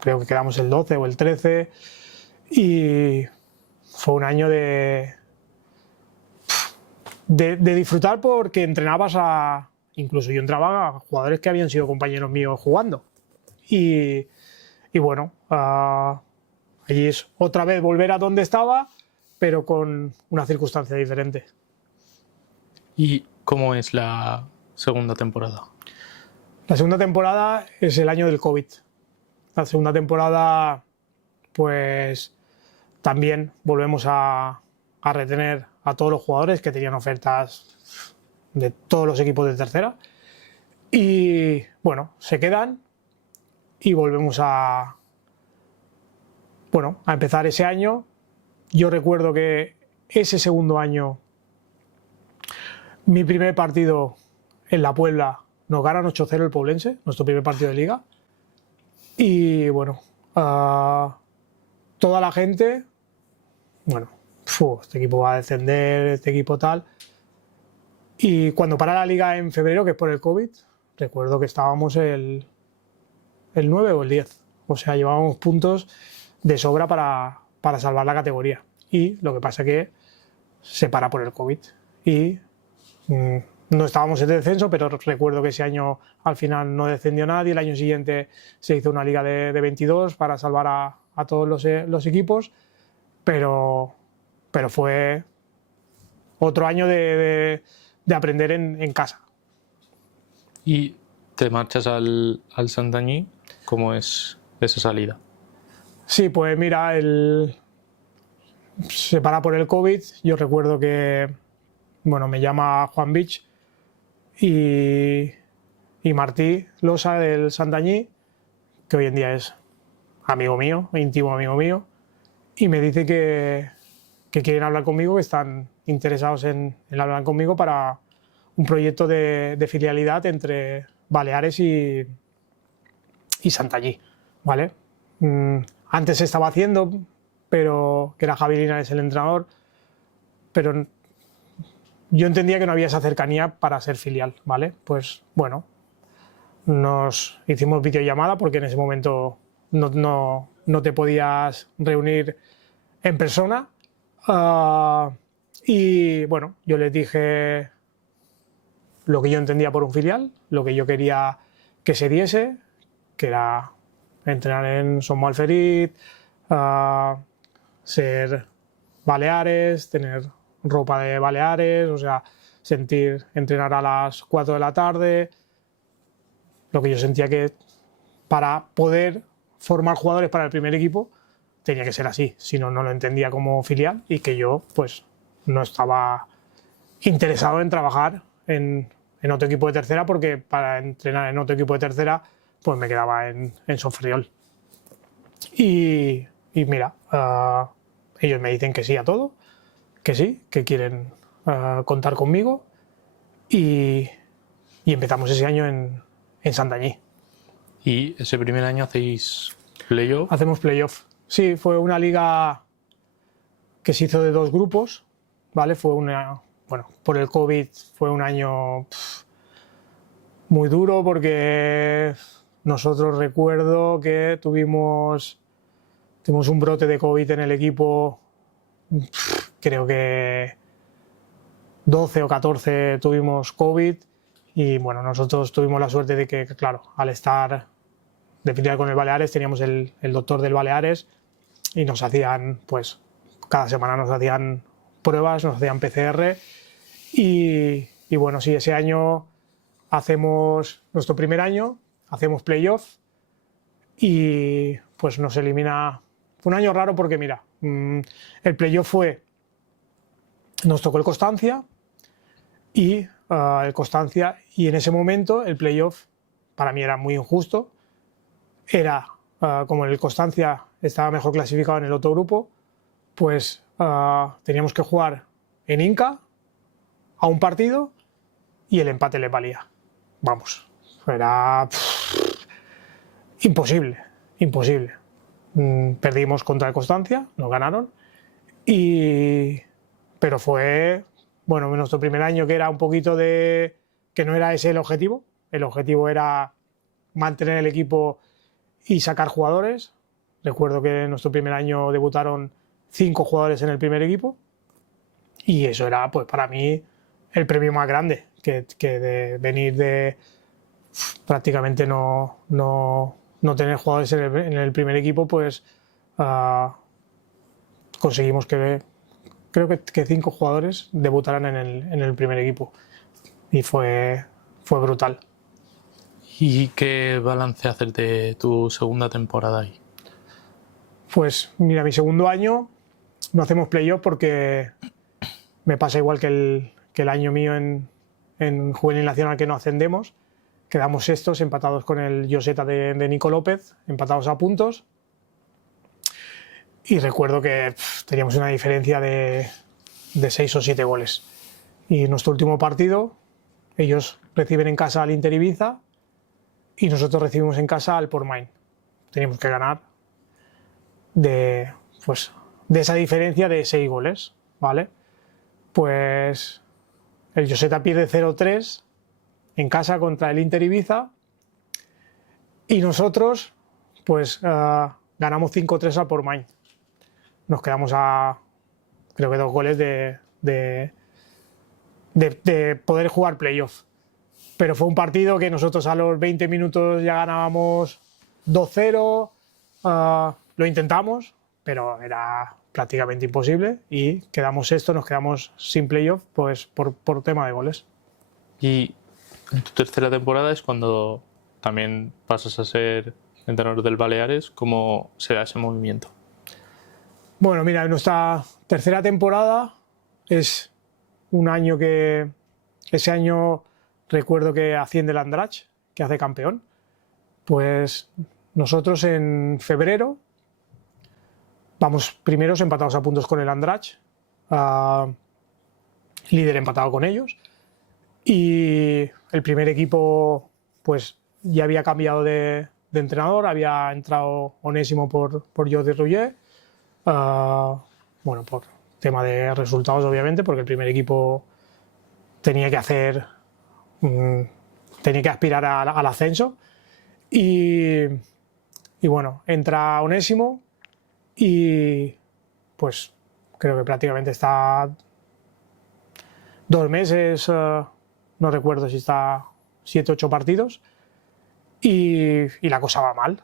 Creo que quedamos el 12 o el 13 y fue un año de disfrutar porque entrenabas incluso yo entraba a jugadores que habían sido compañeros míos jugando. Y bueno, allí es otra vez volver a donde estaba, pero con una circunstancia diferente. ¿Y cómo es la segunda temporada? La segunda temporada es el año del COVID. La segunda temporada, pues también volvemos a retener a todos los jugadores que tenían ofertas de todos los equipos de tercera. Y bueno, se quedan y volvemos a empezar ese año. Yo recuerdo que ese segundo año, mi primer partido en La Puebla, nos ganan 8-0 el Poblense, nuestro primer partido de liga. Y bueno, toda la gente, bueno, este equipo va a descender, este equipo tal. Y cuando para la liga en febrero, que es por el COVID, recuerdo que estábamos el 9 o el 10. O sea, llevábamos puntos de sobra para salvar la categoría. Y lo que pasa es que se para por el COVID. Y no estábamos en descenso, pero recuerdo que ese año al final no descendió nadie. El año siguiente se hizo una liga de 22 para salvar a todos los equipos. Pero fue otro año de aprender en casa. ¿Y te marchas al Santanyí? ¿Cómo es esa salida? Sí, pues mira, se para por el COVID. Yo recuerdo que me llama Juan Vich y Martí Losa del Santanyí, que hoy en día es amigo mío, íntimo amigo mío, y me dice que quieren hablar conmigo, que están interesados en hablar conmigo para un proyecto de filialidad entre Baleares y Santanyí, ¿vale? Antes se estaba haciendo, pero que era Javi Linares el entrenador, pero yo entendía que no había esa cercanía para ser filial, ¿vale? Pues bueno, nos hicimos videollamada porque en ese momento no te podías reunir en persona. Y bueno, yo les dije lo que yo entendía por un filial, lo que yo quería que se diese, que era entrenar en Sommalferit, ser Baleares, tener ropa de Baleares, o sea, entrenar a las 4 de la tarde. Lo que yo sentía que para poder formar jugadores para el primer equipo tenía que ser así, si no, no lo entendía como filial y que yo pues no estaba interesado en trabajar en otro equipo de tercera, porque para entrenar en otro equipo de tercera pues me quedaba en Sonferriol. Y mira, ellos me dicen que sí a todo, que sí, que quieren contar conmigo y empezamos ese año en Santanyí. ¿Y ese primer año hacéis playoff? Hacemos playoff. Sí, fue una liga que se hizo de 2 grupos, ¿vale? Por el COVID fue un año muy duro porque nosotros recuerdo que tuvimos un brote de COVID en el equipo, creo que 12 o 14 tuvimos COVID y bueno, nosotros tuvimos la suerte de que, claro, al estar de filial con el Baleares teníamos el doctor del Baleares y nos hacían, pues cada semana nos hacían pruebas, nos hacían PCR y bueno, sí, ese año hacemos nuestro primer año, hacemos playoff y pues nos elimina. Fue un año raro porque mira, el playoff nos tocó el Constancia y en ese momento el playoff para mí era muy injusto. Era como el Constancia estaba mejor clasificado en el otro grupo, pues teníamos que jugar en Inca a un partido y el empate le valía. Vamos, era imposible. Perdimos contra el Constancia, nos ganaron, pero fue, bueno, nuestro primer año que era un poquito que no era ese el objetivo era mantener el equipo y sacar jugadores. Recuerdo que en nuestro primer año debutaron 5 jugadores en el primer equipo y eso era pues para mí el premio más grande que de venir de prácticamente no tener jugadores en el primer equipo, pues conseguimos que creo que 5 jugadores debutaran en el primer equipo y fue brutal. ¿Y qué balance haces de tu segunda temporada ahí? Pues mira, mi segundo año no hacemos playoff porque me pasa igual que el año mío en Juvenil Nacional, que no ascendemos. Quedamos sextos, empatados con el Lloseta de Nico López, empatados a puntos. Y recuerdo que teníamos una diferencia de 6 o 7 goles. Y en nuestro último partido, ellos reciben en casa al Inter Ibiza y nosotros recibimos en casa al Portmain. Teníamos que ganar de esa diferencia de 6 goles, ¿vale? Pues el Lloseta pierde 0-3 en casa contra el Inter Ibiza y nosotros pues ganamos 5-3 al Portmain. Nos quedamos a creo que 2 goles de poder jugar playoff. Pero fue un partido que nosotros a los 20 minutos ya ganábamos 2-0, lo intentamos, pero era prácticamente imposible y quedamos sexto, nos quedamos sin playoff pues por tema de goles. Y en tu tercera temporada es cuando también pasas a ser entrenador del Baleares. ¿Cómo se da ese movimiento? Bueno, mira, nuestra tercera temporada es un año ese año recuerdo que asciende el Andratx, que hace campeón. Pues nosotros en febrero vamos primeros empatados a puntos con el Andratx, líder empatado con ellos. Y el primer equipo pues ya había cambiado de entrenador, había entrado Onésimo por Jordi Roger. Bueno, por tema de resultados obviamente, porque el primer equipo tenía que aspirar al ascenso y bueno, entra Onésimo y pues creo que prácticamente está 2 meses, no recuerdo si está 7 o 8 partidos y la cosa va mal.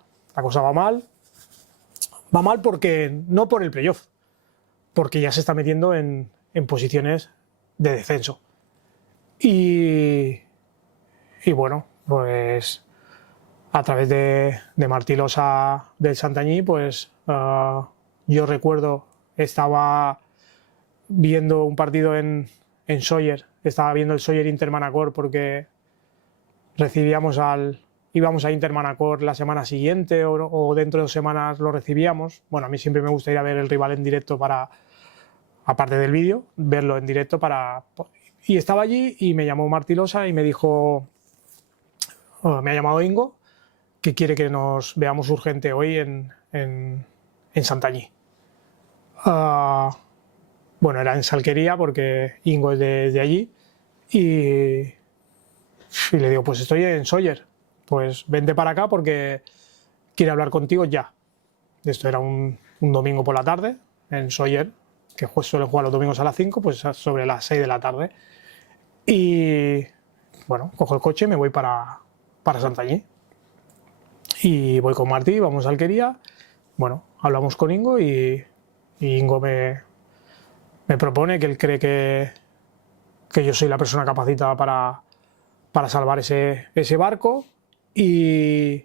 Va mal porque no por el playoff, porque ya se está metiendo en posiciones de descenso. Y bueno, pues a través de Martí Losa del Santanyí, pues yo recuerdo, estaba viendo un partido en Sóller, estaba viendo el Sóller Inter Manacor porque íbamos a Inter Manacor la semana siguiente o dentro de 2 semanas lo recibíamos. Bueno, a mí siempre me gusta ir a ver el rival en directo aparte del vídeo, verlo en directo y estaba allí y me llamó Martí Losa y me dijo, me ha llamado Ingo, que quiere que nos veamos urgente hoy en Santanyí. Bueno, era en Salquería porque Ingo es de allí y le digo, pues estoy en Sóller, pues vente para acá porque quiere hablar contigo ya. Esto era un domingo por la tarde en Sóller, que suele jugar los domingos a las 5, pues sobre las 6 de la tarde. Y bueno, cojo el coche y me voy para Santanyí. Y voy con Martí, vamos a Alquería. Bueno, hablamos con Ingo y Ingo me propone que él cree que yo soy la persona capacitada para salvar ese barco. Y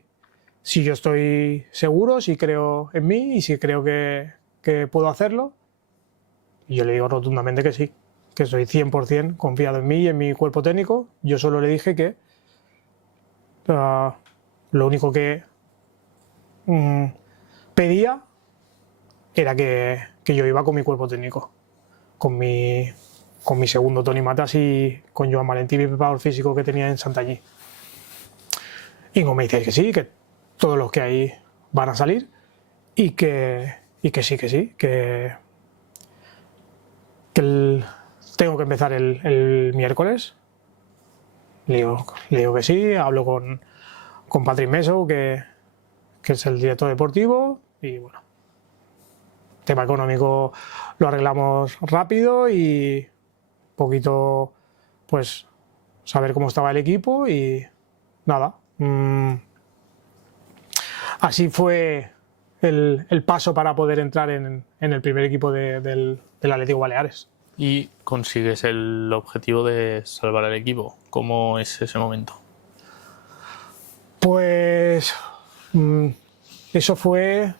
si yo estoy seguro, si creo en mí y si creo que puedo hacerlo, yo le digo rotundamente que sí, que estoy 100% confiado en mí y en mi cuerpo técnico. Yo solo le dije que lo único que pedía era que yo iba con mi cuerpo técnico, con mi segundo Toni Matas y con Joan Valentí, mi preparador físico que tenía en Santanyí. Y como me dice que sí, que todos los que hay van a salir y que sí, que tengo que empezar el miércoles. Le digo que sí, hablo con Patrick Meso, que es el director deportivo, y bueno, tema económico lo arreglamos rápido y poquito, pues, saber cómo estaba el equipo y nada. Así fue el paso para poder entrar en el primer equipo del Atlético Baleares. Y consigues el objetivo de salvar al equipo. ¿Cómo es ese momento? Pues eso fue,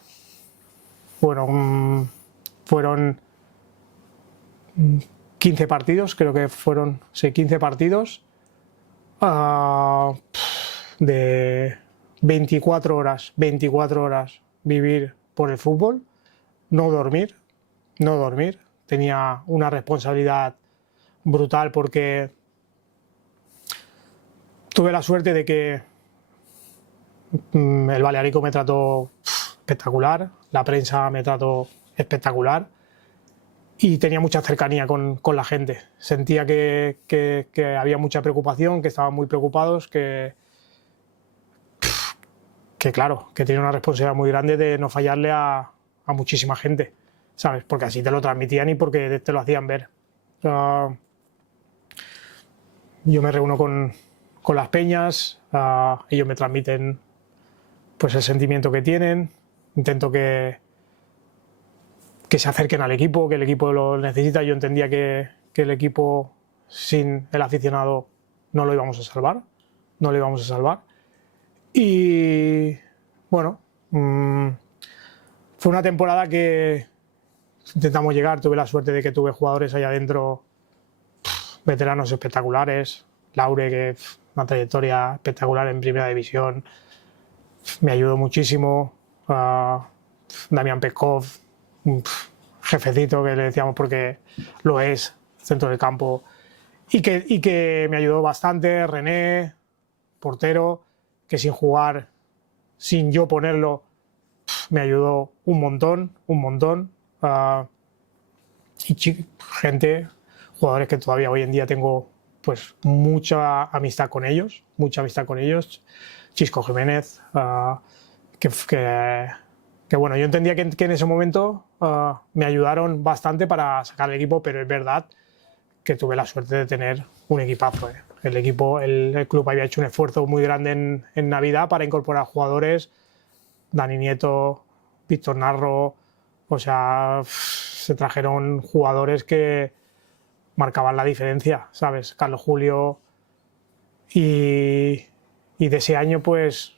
bueno, fueron 15 partidos, creo que fueron, sí, 15 partidos de 24 horas vivir por el fútbol, no dormir. Tenía una responsabilidad brutal porque tuve la suerte de que el Balearico me trató espectacular, la prensa me trató espectacular y tenía mucha cercanía con la gente. Sentía que había mucha preocupación, que estaban muy preocupados, que claro, que tenía una responsabilidad muy grande de no fallarle a muchísima gente, ¿sabes? Porque así te lo transmitían y porque te lo hacían ver. Yo me reúno con las peñas, ellos me transmiten pues el sentimiento que tienen, intento que se acerquen al equipo, que el equipo lo necesita. Yo entendía que el equipo sin el aficionado no lo íbamos a salvar, y bueno, fue una temporada que intentamos llegar. Tuve la suerte de que tuve jugadores allá adentro, veteranos espectaculares. Laure, que una trayectoria espectacular en primera división, me ayudó muchísimo. Damián Peskov, un jefecito que le decíamos porque lo es, centro del campo, y que me ayudó bastante. René, portero, que sin jugar, sin yo ponerlo, me ayudó un montón. Y gente, jugadores que todavía hoy en día tengo pues mucha amistad con ellos. Chisco Jiménez, que bueno, yo entendía que en ese momento me ayudaron bastante para sacar el equipo, pero es verdad que tuve la suerte de tener un equipazo. El equipo, el club había hecho un esfuerzo muy grande en Navidad para incorporar jugadores. Dani Nieto, Víctor Narro, o sea, se trajeron jugadores que marcaban la diferencia, ¿sabes? Carlos Julio. Y de ese año, pues,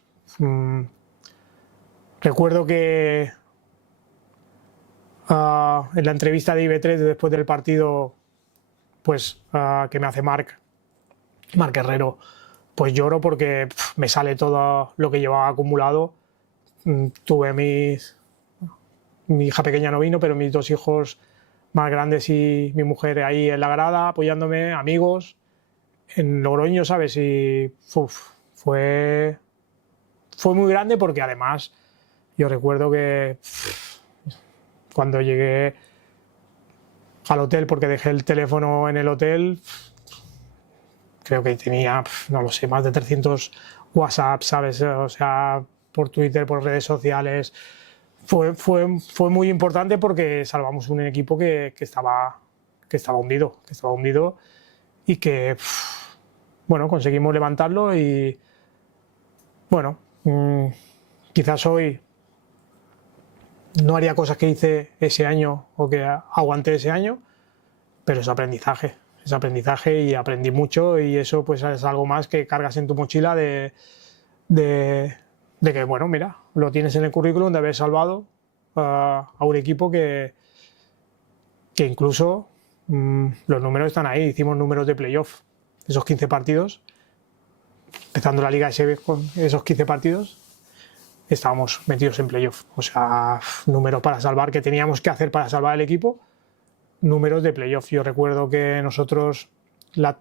recuerdo que en la entrevista de IB3 después del partido, pues, que me hace Marc Herrero, pues lloro porque me sale todo lo que llevaba acumulado. Tuve mi hija pequeña no vino, pero mis dos hijos más grandes y mi mujer ahí en la grada apoyándome, amigos en Logroño, ¿sabes? Y fue muy grande porque además yo recuerdo que cuando llegué al hotel, porque dejé el teléfono en el hotel, creo que tenía, no lo sé, más de 300 WhatsApp, ¿sabes? O sea, por Twitter, por redes sociales. Fue muy importante porque salvamos un equipo que estaba hundido y que, bueno, conseguimos levantarlo. Y bueno, quizás hoy no haría cosas que hice ese año o que aguanté ese año, pero es es aprendizaje y aprendí mucho, y eso pues es algo más que cargas en tu mochila de que, bueno, mira, lo tienes en el currículum de haber salvado a un equipo que incluso los números están ahí. Hicimos números de playoff, esos 15 partidos, empezando la Liga SB con esos 15 partidos, estábamos metidos en playoff. O sea, números para salvar, que teníamos que hacer para salvar el equipo, números de playoff. Yo recuerdo que nosotros, la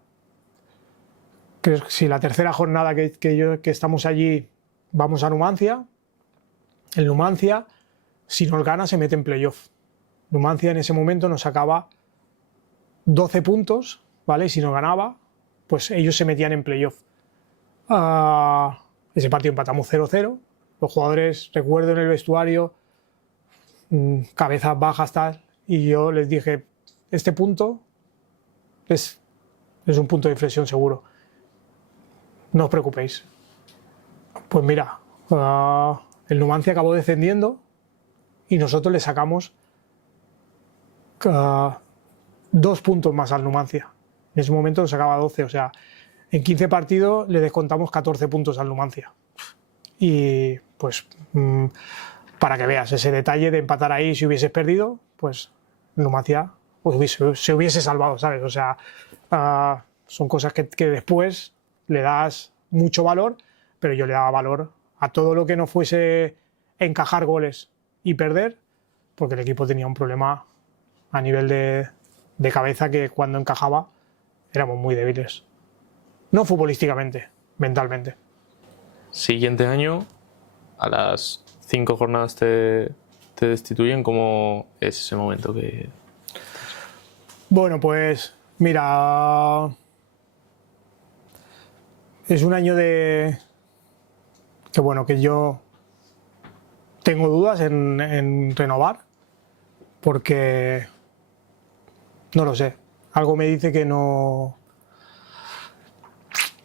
tercera jornada que estamos allí, vamos a Numancia. El Numancia, si nos gana, se mete en playoff. Numancia en ese momento nos sacaba 12 puntos, ¿vale? Y si nos ganaba, pues ellos se metían en playoff. Ese partido empatamos 0-0. Los jugadores, recuerdo en el vestuario, cabezas bajas, tal, y yo les dije, este punto es un punto de inflexión seguro. No os preocupéis. Pues mira, el Numancia acabó descendiendo y nosotros le sacamos 2 puntos más al Numancia. En ese momento nos sacaba 12, o sea, en 15 partidos le descontamos 14 puntos al Numancia. Y pues para que veas ese detalle de empatar ahí, si hubieses perdido, pues Numancia se hubiese salvado, ¿sabes? O sea, son cosas que después le das mucho valor, pero yo le daba valor a todo lo que no fuese encajar goles y perder, porque el equipo tenía un problema a nivel de cabeza, que cuando encajaba éramos muy débiles. No futbolísticamente, mentalmente. Siguiente año, a las 5 jornadas te destituyen. ¿Cómo es ese momento que...? Bueno, pues mira, es un año que yo tengo dudas en renovar, porque no lo sé, algo me dice que no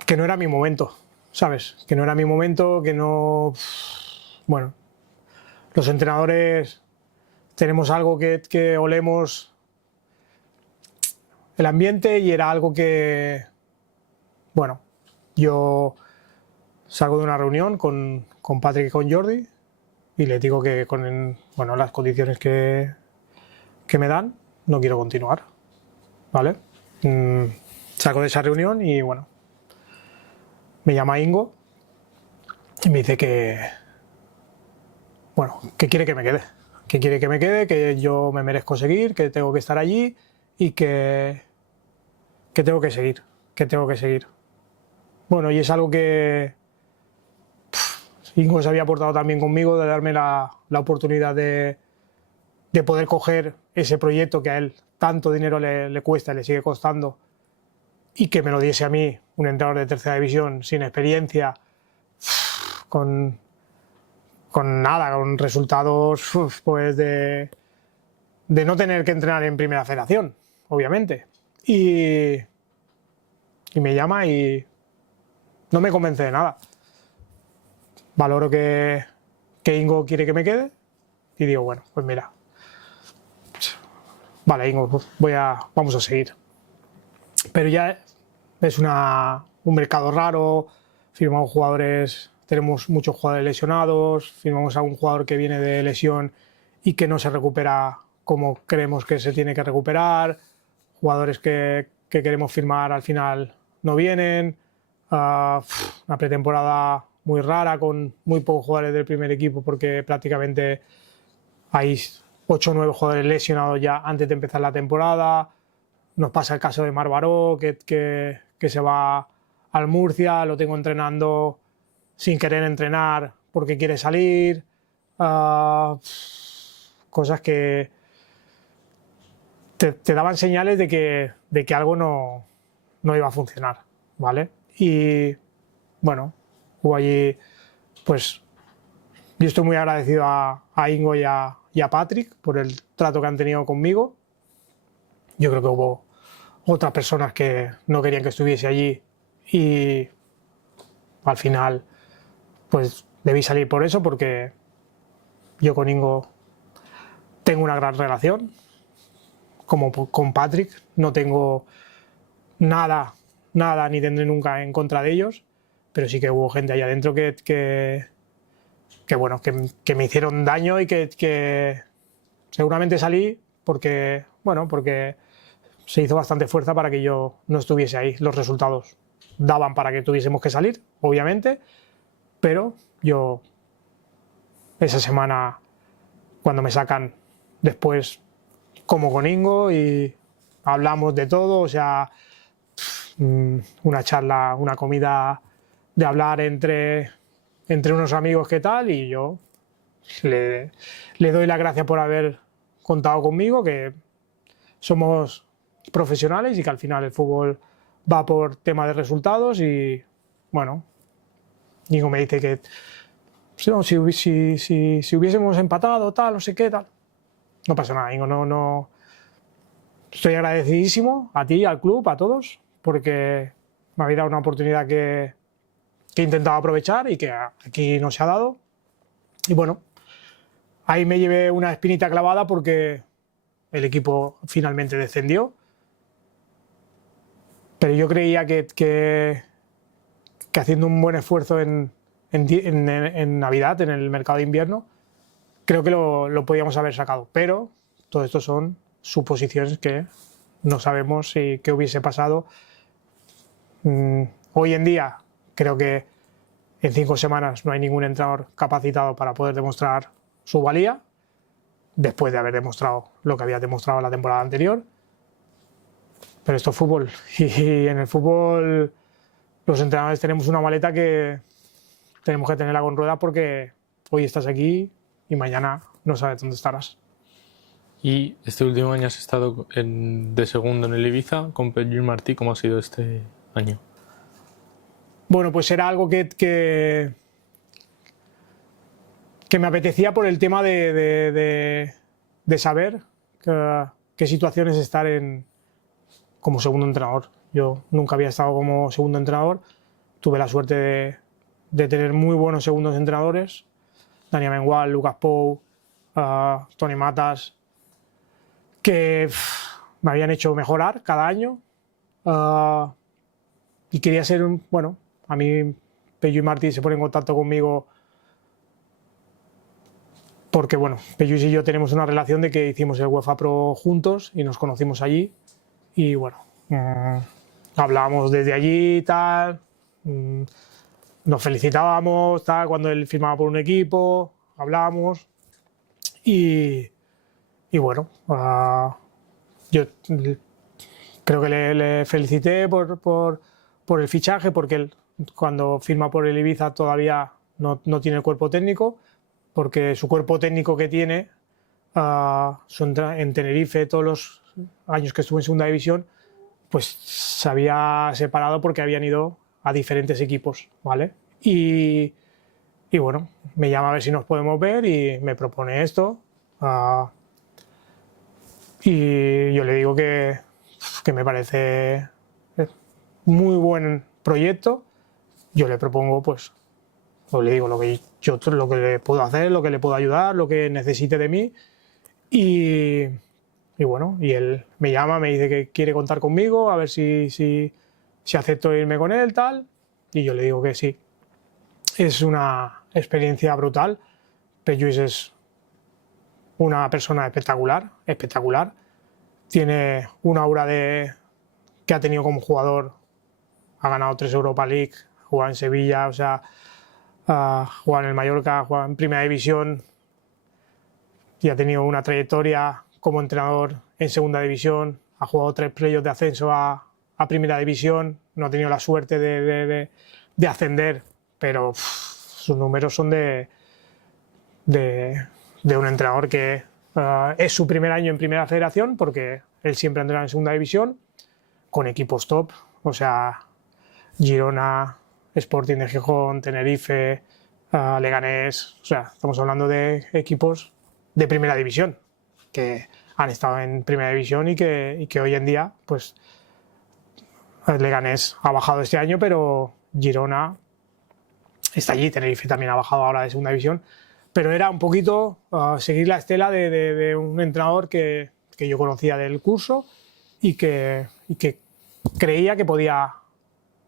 era mi momento, ¿sabes? Que no era mi momento, que no... Bueno, los entrenadores tenemos algo que olemos el ambiente, y era algo que... Bueno, yo salgo de una reunión con Patrick y con Jordi y les digo que con las condiciones que me dan, no quiero continuar, ¿vale? Salgo de esa reunión y bueno, me llama Ingo y me dice que quiere que me quede, que yo me merezco seguir, que tengo que estar allí y que tengo que seguir, Bueno, y es algo que Ingo se había portado también conmigo, de darme la oportunidad de poder coger ese proyecto que a él tanto dinero le cuesta y le sigue costando, y que me lo diese a mí, un entrenador de tercera división, sin experiencia, con resultados pues de no tener que entrenar en primera federación, obviamente. Y me llama y no me convence de nada. Valoro que Ingo quiere que me quede y digo, bueno, pues mira, vale, Ingo, vamos a seguir. Pero ya es un mercado raro, firmamos jugadores, tenemos muchos jugadores lesionados, firmamos a un jugador que viene de lesión y que no se recupera como creemos que se tiene que recuperar, jugadores que queremos firmar al final no vienen, una pretemporada muy rara con muy pocos jugadores del primer equipo, porque prácticamente hay 8 o 9 jugadores lesionados ya antes de empezar la temporada. Nos pasa el caso de Marc Baró, que se va al Murcia, lo tengo entrenando sin querer entrenar porque quiere salir. Cosas que te daban señales de que algo no iba a funcionar, ¿vale? Y bueno, hubo allí, pues yo estoy muy agradecido a Ingo y a Patrick por el trato que han tenido conmigo. Yo creo que hubo otras personas que no querían que estuviese allí y al final pues debí salir por eso, porque yo con Ingo tengo una gran relación, como con Patrick no tengo nada, ni tendré nunca en contra de ellos, pero sí que hubo gente allá adentro que me hicieron daño y que seguramente salí porque se hizo bastante fuerza para que yo no estuviese ahí. Los resultados daban para que tuviésemos que salir, obviamente, pero yo esa semana, cuando me sacan, después como con Ingo y hablamos de todo, o sea, una charla, una comida de hablar entre unos amigos que tal, y yo le doy las gracias por haber contado conmigo, que somos profesionales y que al final el fútbol va por tema de resultados. Y bueno, Nico me dice que no, si hubiésemos empatado, tal, no sé qué, tal, no pasa nada, Nico, no. Estoy agradecidísimo a ti, al club, a todos, porque me habéis dado una oportunidad que he intentado aprovechar y que aquí no se ha dado. Y bueno, ahí me llevé una espinita clavada porque el equipo finalmente descendió, pero yo creía que haciendo un buen esfuerzo en Navidad, en el mercado de invierno, creo que lo podíamos haber sacado, pero todo esto son suposiciones que no sabemos qué hubiese pasado. Hoy en día creo que en 5 semanas no hay ningún entrenador capacitado para poder demostrar su valía, después de haber demostrado lo que había demostrado la temporada anterior. Pero esto es fútbol, y en el fútbol los entrenadores tenemos una maleta que tenemos que tenerla con ruedas, porque hoy estás aquí y mañana no sabes dónde estarás. Y este último año has estado de segundo en el Ibiza con Pep Martí. ¿Cómo ha sido este año? Bueno, pues era algo que me apetecía por el tema de saber qué situaciones estar como segundo entrenador. Yo nunca había estado como segundo entrenador. Tuve la suerte de tener muy buenos segundos entrenadores: Dani Amengual, Lucas Pou, Toni Matas, que me habían hecho mejorar cada año. Y quería ser a mí Pello y Martí se ponen en contacto conmigo porque Pello y yo tenemos una relación de que hicimos el UEFA Pro juntos y nos conocimos allí, y hablábamos desde allí y tal, nos felicitábamos tal cuando él firmaba por un equipo, hablábamos y yo creo que le felicité por el fichaje, porque él, cuando firma por el Ibiza, todavía no tiene el cuerpo técnico, porque su cuerpo técnico que tiene en Tenerife, todos los años que estuvo en segunda división, pues se había separado porque habían ido a diferentes equipos, ¿vale? Y me llama a ver si nos podemos ver y me propone esto. Y yo le digo que me parece muy buen proyecto. Yo le propongo, pues le digo lo que le puedo hacer, lo que le puedo ayudar, lo que necesite de mí. Y él me llama, me dice que quiere contar conmigo, a ver si acepto irme con él, tal. Y yo le digo que sí. Es una experiencia brutal. Pelluis es una persona espectacular. Tiene un aura que ha tenido como jugador. Ha ganado 3 Europa League, ha jugado en Sevilla, o sea, ha jugado en el Mallorca, ha jugado en Primera División y ha tenido una trayectoria como entrenador en Segunda División. Ha jugado 3 playoffs de ascenso a Primera División. No ha tenido la suerte de ascender, pero sus números son de un entrenador que es su primer año en Primera Federación, porque él siempre ha entrenado en Segunda División con equipos top, o sea, Girona, Sporting de Gijón, Tenerife, Leganés. O sea, estamos hablando de equipos de Primera División que han estado en Primera División y que hoy en día, pues, Leganés ha bajado este año, pero Girona está allí. Tenerife también ha bajado ahora de Segunda División, pero era un poquito seguir la estela de un entrenador que yo conocía del curso y que creía que podía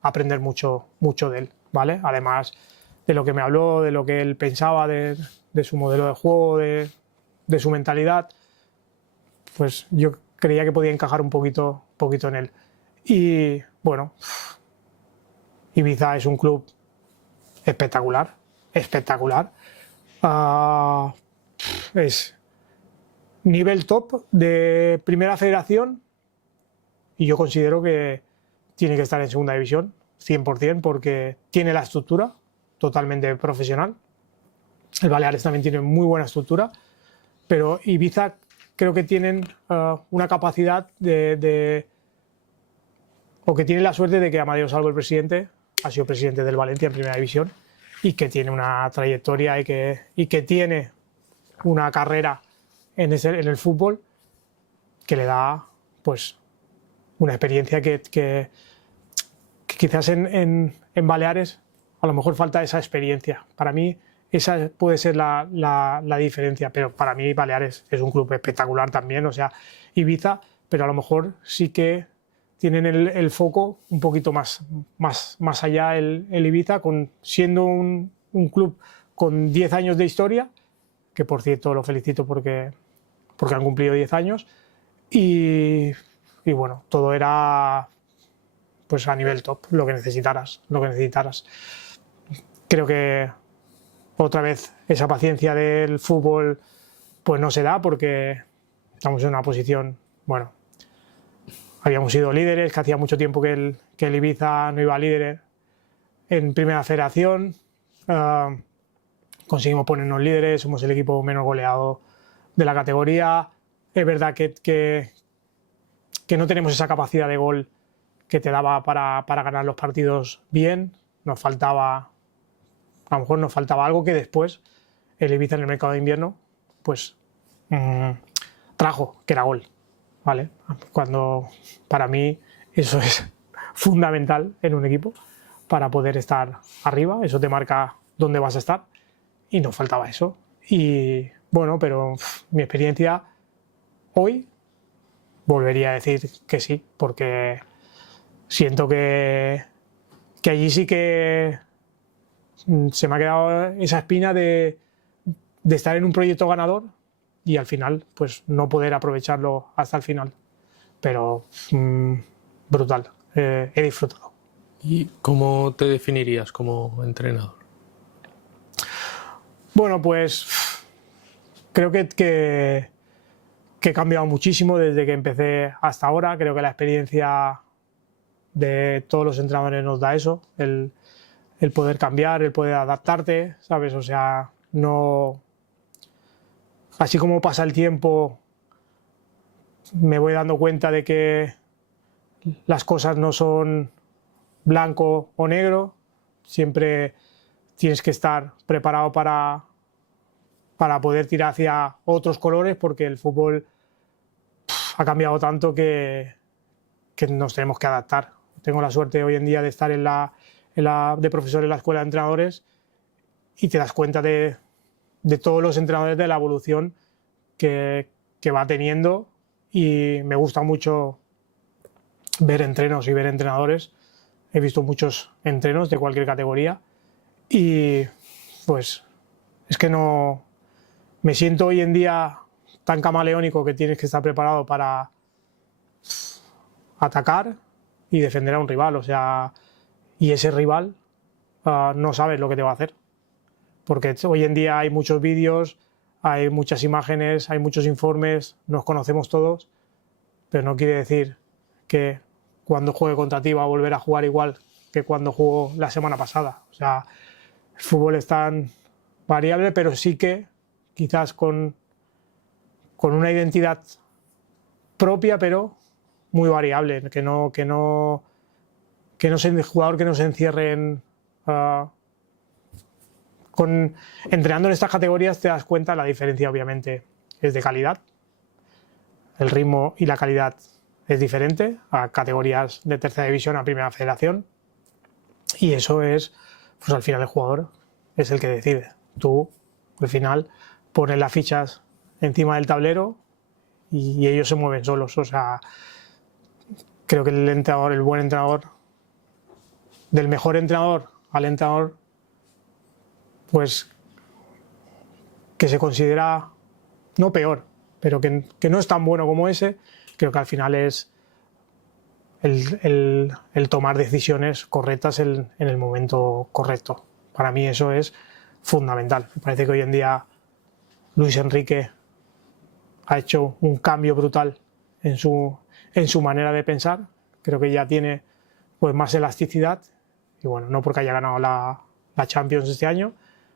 aprender mucho de él, ¿vale? Además de lo que me habló, de lo que él pensaba, de su modelo de juego, de su mentalidad, pues yo creía que podía encajar un poquito en él. Y bueno, Ibiza es un club espectacular, espectacular. Es nivel top de primera federación y yo considero que tiene que estar en segunda división, 100%, porque tiene la estructura totalmente profesional. El Baleares también tiene muy buena estructura, pero Ibiza creo que tienen una capacidad o que tienen la suerte de que Amadeo Salvo, el presidente, ha sido presidente del Valencia en primera división y que tiene una trayectoria y que tiene una carrera en el fútbol que le da pues una experiencia que quizás en Baleares a lo mejor falta esa experiencia. Para mí esa puede ser la diferencia, pero para mí Baleares es un club espectacular también, o sea, Ibiza, pero a lo mejor sí que tienen el foco un poquito más allá el Ibiza, siendo un club con 10 años de historia, que por cierto lo felicito porque han cumplido 10 años, y bueno, todo era pues a nivel top, lo que necesitaras. Creo que otra vez esa paciencia del fútbol pues no se da porque estamos en una posición, bueno, habíamos sido líderes, que hacía mucho tiempo que el Ibiza no iba líder en primera federación, conseguimos ponernos líderes, somos el equipo menos goleado de la categoría. Es verdad que no tenemos esa capacidad de gol que te daba para ganar los partidos bien. A lo mejor nos faltaba algo que después el Ibiza en el mercado de invierno pues trajo, que era gol, ¿vale? Cuando para mí eso es fundamental en un equipo para poder estar arriba, eso te marca dónde vas a estar y nos faltaba eso. Y bueno, pero mi experiencia hoy volvería a decir que sí, porque siento que allí sí que se me ha quedado esa espina de estar en un proyecto ganador y al final pues no poder aprovecharlo hasta el final. Pero brutal, he disfrutado. ¿Y cómo te definirías como entrenador? Bueno, pues creo que he cambiado muchísimo desde que empecé hasta ahora. Creo que la experiencia de todos los entrenadores nos da eso, el poder cambiar, el poder adaptarte, ¿sabes? O sea, no... Así como pasa el tiempo, me voy dando cuenta de que las cosas no son blanco o negro, siempre tienes que estar preparado para poder tirar hacia otros colores, porque el fútbol ha cambiado tanto que nos tenemos que adaptar. Tengo la suerte hoy en día de estar de profesor en la escuela de entrenadores y te das cuenta de todos los entrenadores, de la evolución que va teniendo, y me gusta mucho ver entrenos y ver entrenadores. He visto muchos entrenos de cualquier categoría y pues es que no me siento hoy en día tan camaleónico que tienes que estar preparado para atacar y defender a un rival, o sea, y ese rival no sabes lo que te va a hacer, porque hoy en día hay muchos vídeos, hay muchas imágenes, hay muchos informes, nos conocemos todos, pero no quiere decir que cuando juegue contra ti va a volver a jugar igual que cuando jugó la semana pasada. O sea, el fútbol es tan variable, pero sí que quizás con una identidad propia, pero muy variable, que no sea el jugador que no se encierre entrenando en estas categorías. Te das cuenta, la diferencia obviamente es de calidad, el ritmo y la calidad es diferente a categorías de tercera división a primera federación, y eso es, pues al final el jugador es el que decide. Tú al final pones las fichas encima del tablero y ellos se mueven solos. O sea, creo que el entrenador, el buen entrenador, del mejor entrenador al entrenador, pues que se considera no peor, pero que no es tan bueno como ese, creo que al final es el tomar decisiones correctas en el momento correcto. Para mí eso es fundamental. Me parece que hoy en día Luis Enrique ha hecho un cambio brutal en su manera de pensar. Creo que ya tiene pues más elasticidad, y bueno, no porque haya ganado la Champions este año,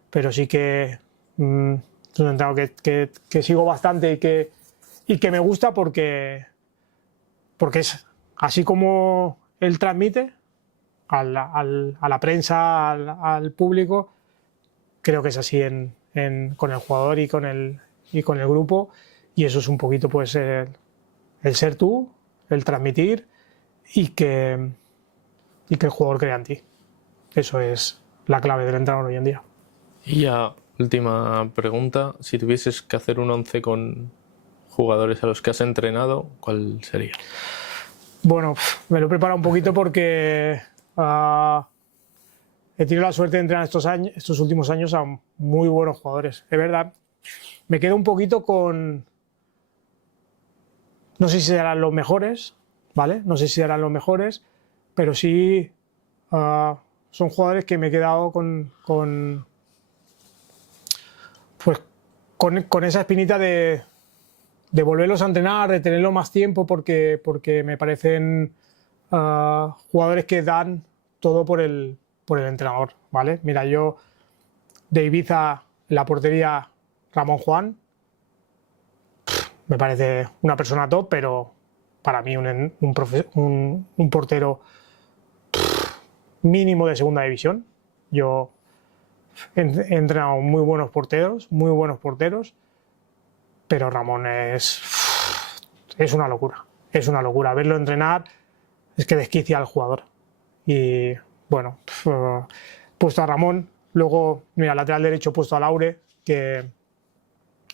pero sí que es un entrenador que sigo bastante y que me gusta porque es así como él transmite a la prensa, al público, creo que es así con el jugador y con el grupo, y eso es un poquito pues el ser tú, el transmitir y que el jugador crea en ti. Eso es la clave del entrenador hoy en día. Y ya, última pregunta, si tuvieses que hacer un 11 con jugadores a los que has entrenado, ¿cuál sería? Bueno, me lo he preparado un poquito porque he tenido la suerte de entrenar estos últimos años a muy buenos jugadores. Es verdad, me quedo un poquito con... No sé si serán los mejores, ¿vale? No sé si serán los mejores, pero sí son jugadores que me he quedado con esa espinita de volverlos a entrenar, de tenerlos más tiempo, porque me parecen jugadores que dan todo por el entrenador, ¿vale? Mira, yo de Ibiza, en la portería, Ramón Juan, me parece una persona top, pero para mí un portero mínimo de segunda división. Yo he entrenado muy buenos porteros, pero Ramón es una locura. Es una locura. Verlo entrenar es que desquicia al jugador. Y bueno, puesto a Ramón, luego, mira, lateral derecho puesto a Laure, que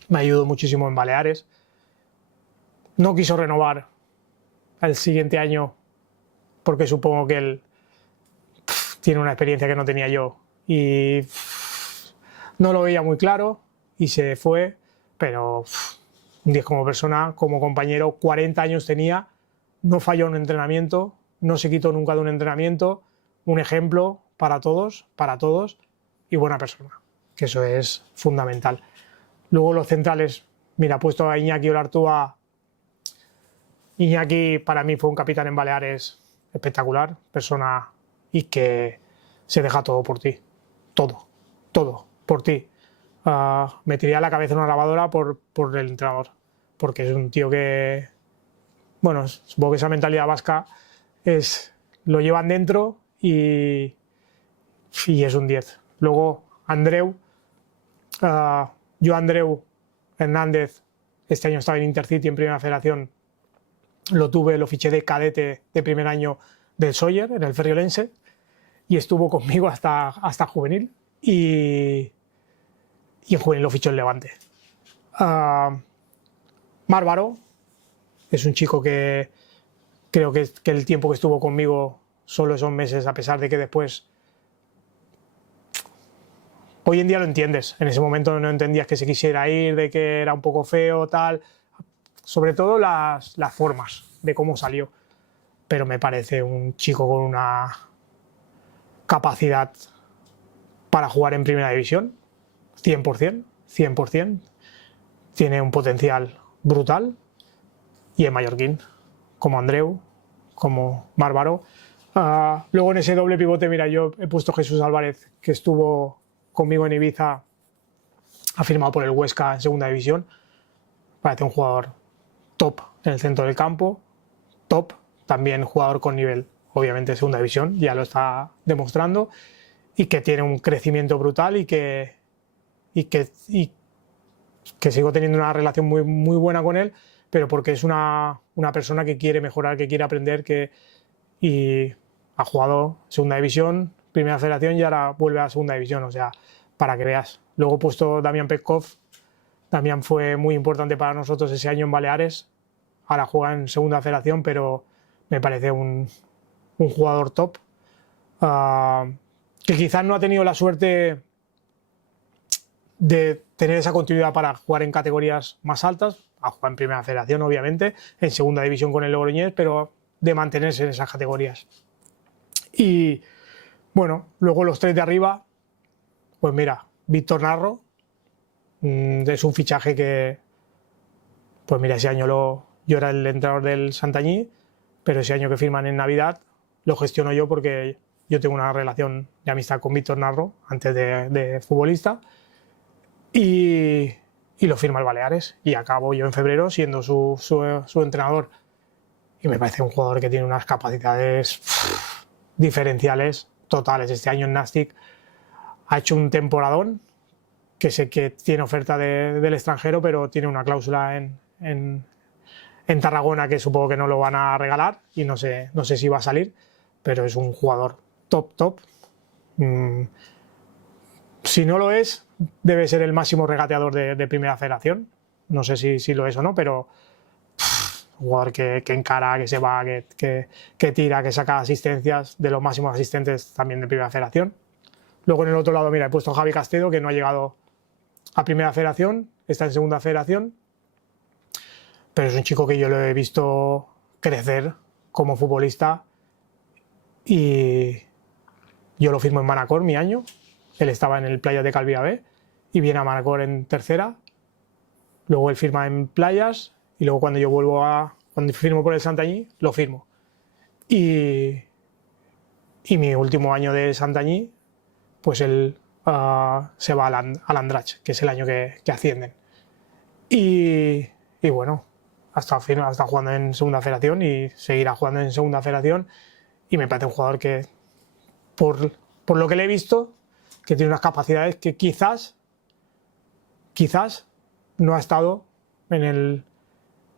me ayudó muchísimo en Baleares. No quiso renovar el siguiente año porque supongo que él tiene una experiencia que no tenía yo y no lo veía muy claro y se fue, pero un 10 como persona, como compañero, 40 años tenía, no falló en un entrenamiento, no se quitó nunca de un entrenamiento, un ejemplo para todos y buena persona, que eso es fundamental. Luego los centrales, mira, puesto a Iñaki Olartúa. Iñaki para mí fue un capitán en Baleares espectacular, persona y que se deja todo por ti, todo por ti. Me tiré a la cabeza una lavadora por el entrenador, porque es un tío que, bueno, supongo que esa mentalidad vasca lo llevan dentro y es un 10. Luego Andreu, yo Andreu Hernández, este año estaba en Intercity en Primera Federación, lo fiché de cadete de primer año del Sóller, en el Ferriolense, y estuvo conmigo hasta juvenil, y en juvenil lo fichó el Levante. Márvaro es un chico que creo que el tiempo que estuvo conmigo, solo esos meses, a pesar de que después... Hoy en día lo entiendes, en ese momento no entendías que se quisiera ir, de que era un poco feo, tal... Sobre todo las formas de cómo salió. Pero me parece un chico con una capacidad para jugar en primera división, 100%. Tiene un potencial brutal. Y en mallorquín, como Andreu, como Márvaro. Luego en ese doble pivote, mira, yo he puesto a Jesús Álvarez, que estuvo conmigo en Ibiza, ha firmado por el Huesca en segunda división. Parece un jugador top en el centro del campo, top, también jugador con nivel, obviamente, de segunda división, ya lo está demostrando, y que tiene un crecimiento brutal y que sigo teniendo una relación muy buena con él, pero porque es una persona que quiere mejorar, que quiere aprender, y ha jugado segunda división, primera federación y ahora vuelve a segunda división, o sea, para que veas. Luego he puesto Damián Petkov. Damián fue muy importante para nosotros ese año en Baleares, ahora juega en segunda federación, pero me parece un jugador top, que quizás no ha tenido la suerte de tener esa continuidad para jugar en categorías más altas, a jugar en Primera Federación obviamente, en Segunda División con el Logroñés, pero de mantenerse en esas categorías. Y bueno, luego los tres de arriba, pues mira, Víctor Narro, es un fichaje que, pues mira, ese año yo era el entrenador del Santanyí, pero ese año que firman en Navidad lo gestiono yo porque yo tengo una relación de amistad con Víctor Narro antes de futbolista, y lo firma el Baleares y acabo yo en febrero siendo su entrenador, y me parece un jugador que tiene unas capacidades diferenciales totales. Este año en Nastic ha hecho un temporadón, que sé que tiene oferta del extranjero, pero tiene una cláusula en Tarragona que supongo que no lo van a regalar y no sé si va a salir, pero es un jugador top. Si no lo es, debe ser el máximo regateador de Primera Federación. No sé si lo es o no, pero un jugador que encara, que se va, que tira, que saca asistencias, de los máximos asistentes también de Primera Federación. Luego en el otro lado, mira, he puesto a Javi Castedo, que no ha llegado a Primera Federación, está en Segunda Federación, pero es un chico que yo lo he visto crecer como futbolista, y yo lo firmo en Manacor mi año. Él estaba en el Playas de Calviá B y viene a Manacor en tercera. Luego él firma en Playas y luego cuando yo cuando firmo por el Santanyí, lo firmo. Y mi último año de Santanyí, pues él se va al Andratx, que es el año que ascienden. Y bueno, hasta jugando en Segunda Federación y seguirá jugando en Segunda Federación, y me parece un jugador que, por lo que le he visto, que tiene unas capacidades que quizás no ha estado en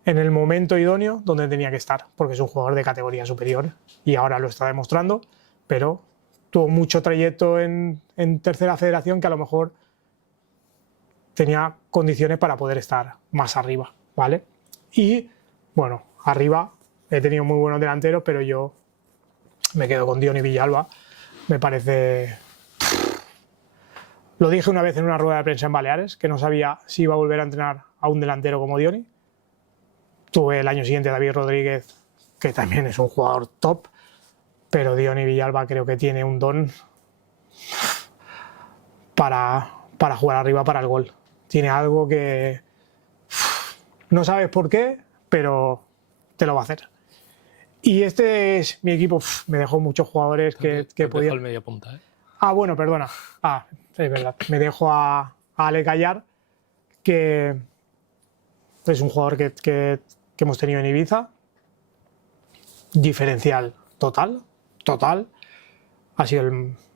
el momento idóneo donde tenía que estar, porque es un jugador de categoría superior y ahora lo está demostrando, pero tuvo mucho trayecto en Tercera Federación que a lo mejor tenía condiciones para poder estar más arriba, ¿vale? Y bueno, arriba he tenido muy buenos delanteros, pero yo me quedo con Diony Villalba. Me parece... Lo dije una vez en una rueda de prensa en Baleares, que no sabía si iba a volver a entrenar a un delantero como Diony. Tuve el año siguiente a David Rodríguez, que también es un jugador top, pero Diony Villalba creo que tiene un don para jugar arriba, para el gol. Tiene algo que no sabes por qué, pero te lo va a hacer. Y este es mi equipo. Me dejó muchos jugadores que podían... el media punta, ¿eh? Ah, bueno, perdona. Es verdad. Me dejo a Alex Gallar, que es un jugador que hemos tenido en Ibiza. Diferencial total. Ha sido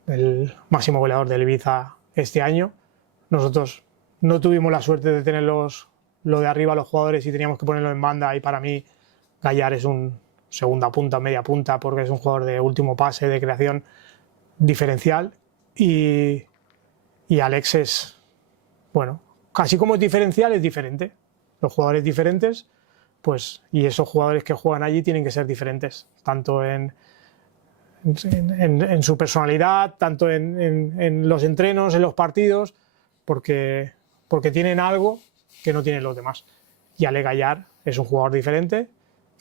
el máximo goleador del Ibiza este año. Nosotros no tuvimos la suerte de tener lo de arriba los jugadores y teníamos que ponerlo en banda, y para mí Gallar es un segunda punta, media punta, porque es un jugador de último pase, de creación diferencial. Y Alex es, bueno, casi como es diferencial, es diferente. Los jugadores diferentes, pues, y esos jugadores que juegan allí tienen que ser diferentes, tanto en su personalidad, tanto en los entrenos, en los partidos, porque tienen algo que no tienen los demás. Y Alex Gallar es un jugador diferente,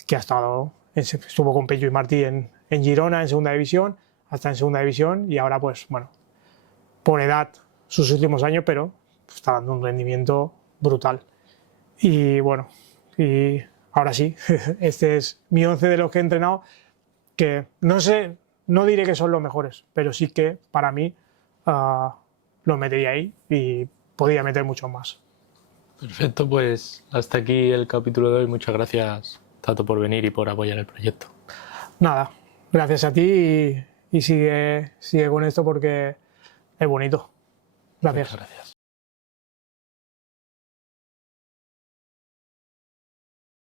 que estuvo con Pello y Martí en Girona, en Segunda División, hasta en Segunda División, y ahora, pues, bueno, por edad, sus últimos años, pero está dando un rendimiento brutal. Y bueno, y ahora sí, este es mi 11 de los que he entrenado, que no diré que son los mejores, pero sí que para mí los metería ahí y podría meter muchos más. Perfecto, pues hasta aquí el capítulo de hoy. Muchas gracias, Tato, por venir y por apoyar el proyecto. Nada, gracias a ti y sigue con esto porque es bonito. Gracias. Muchas gracias.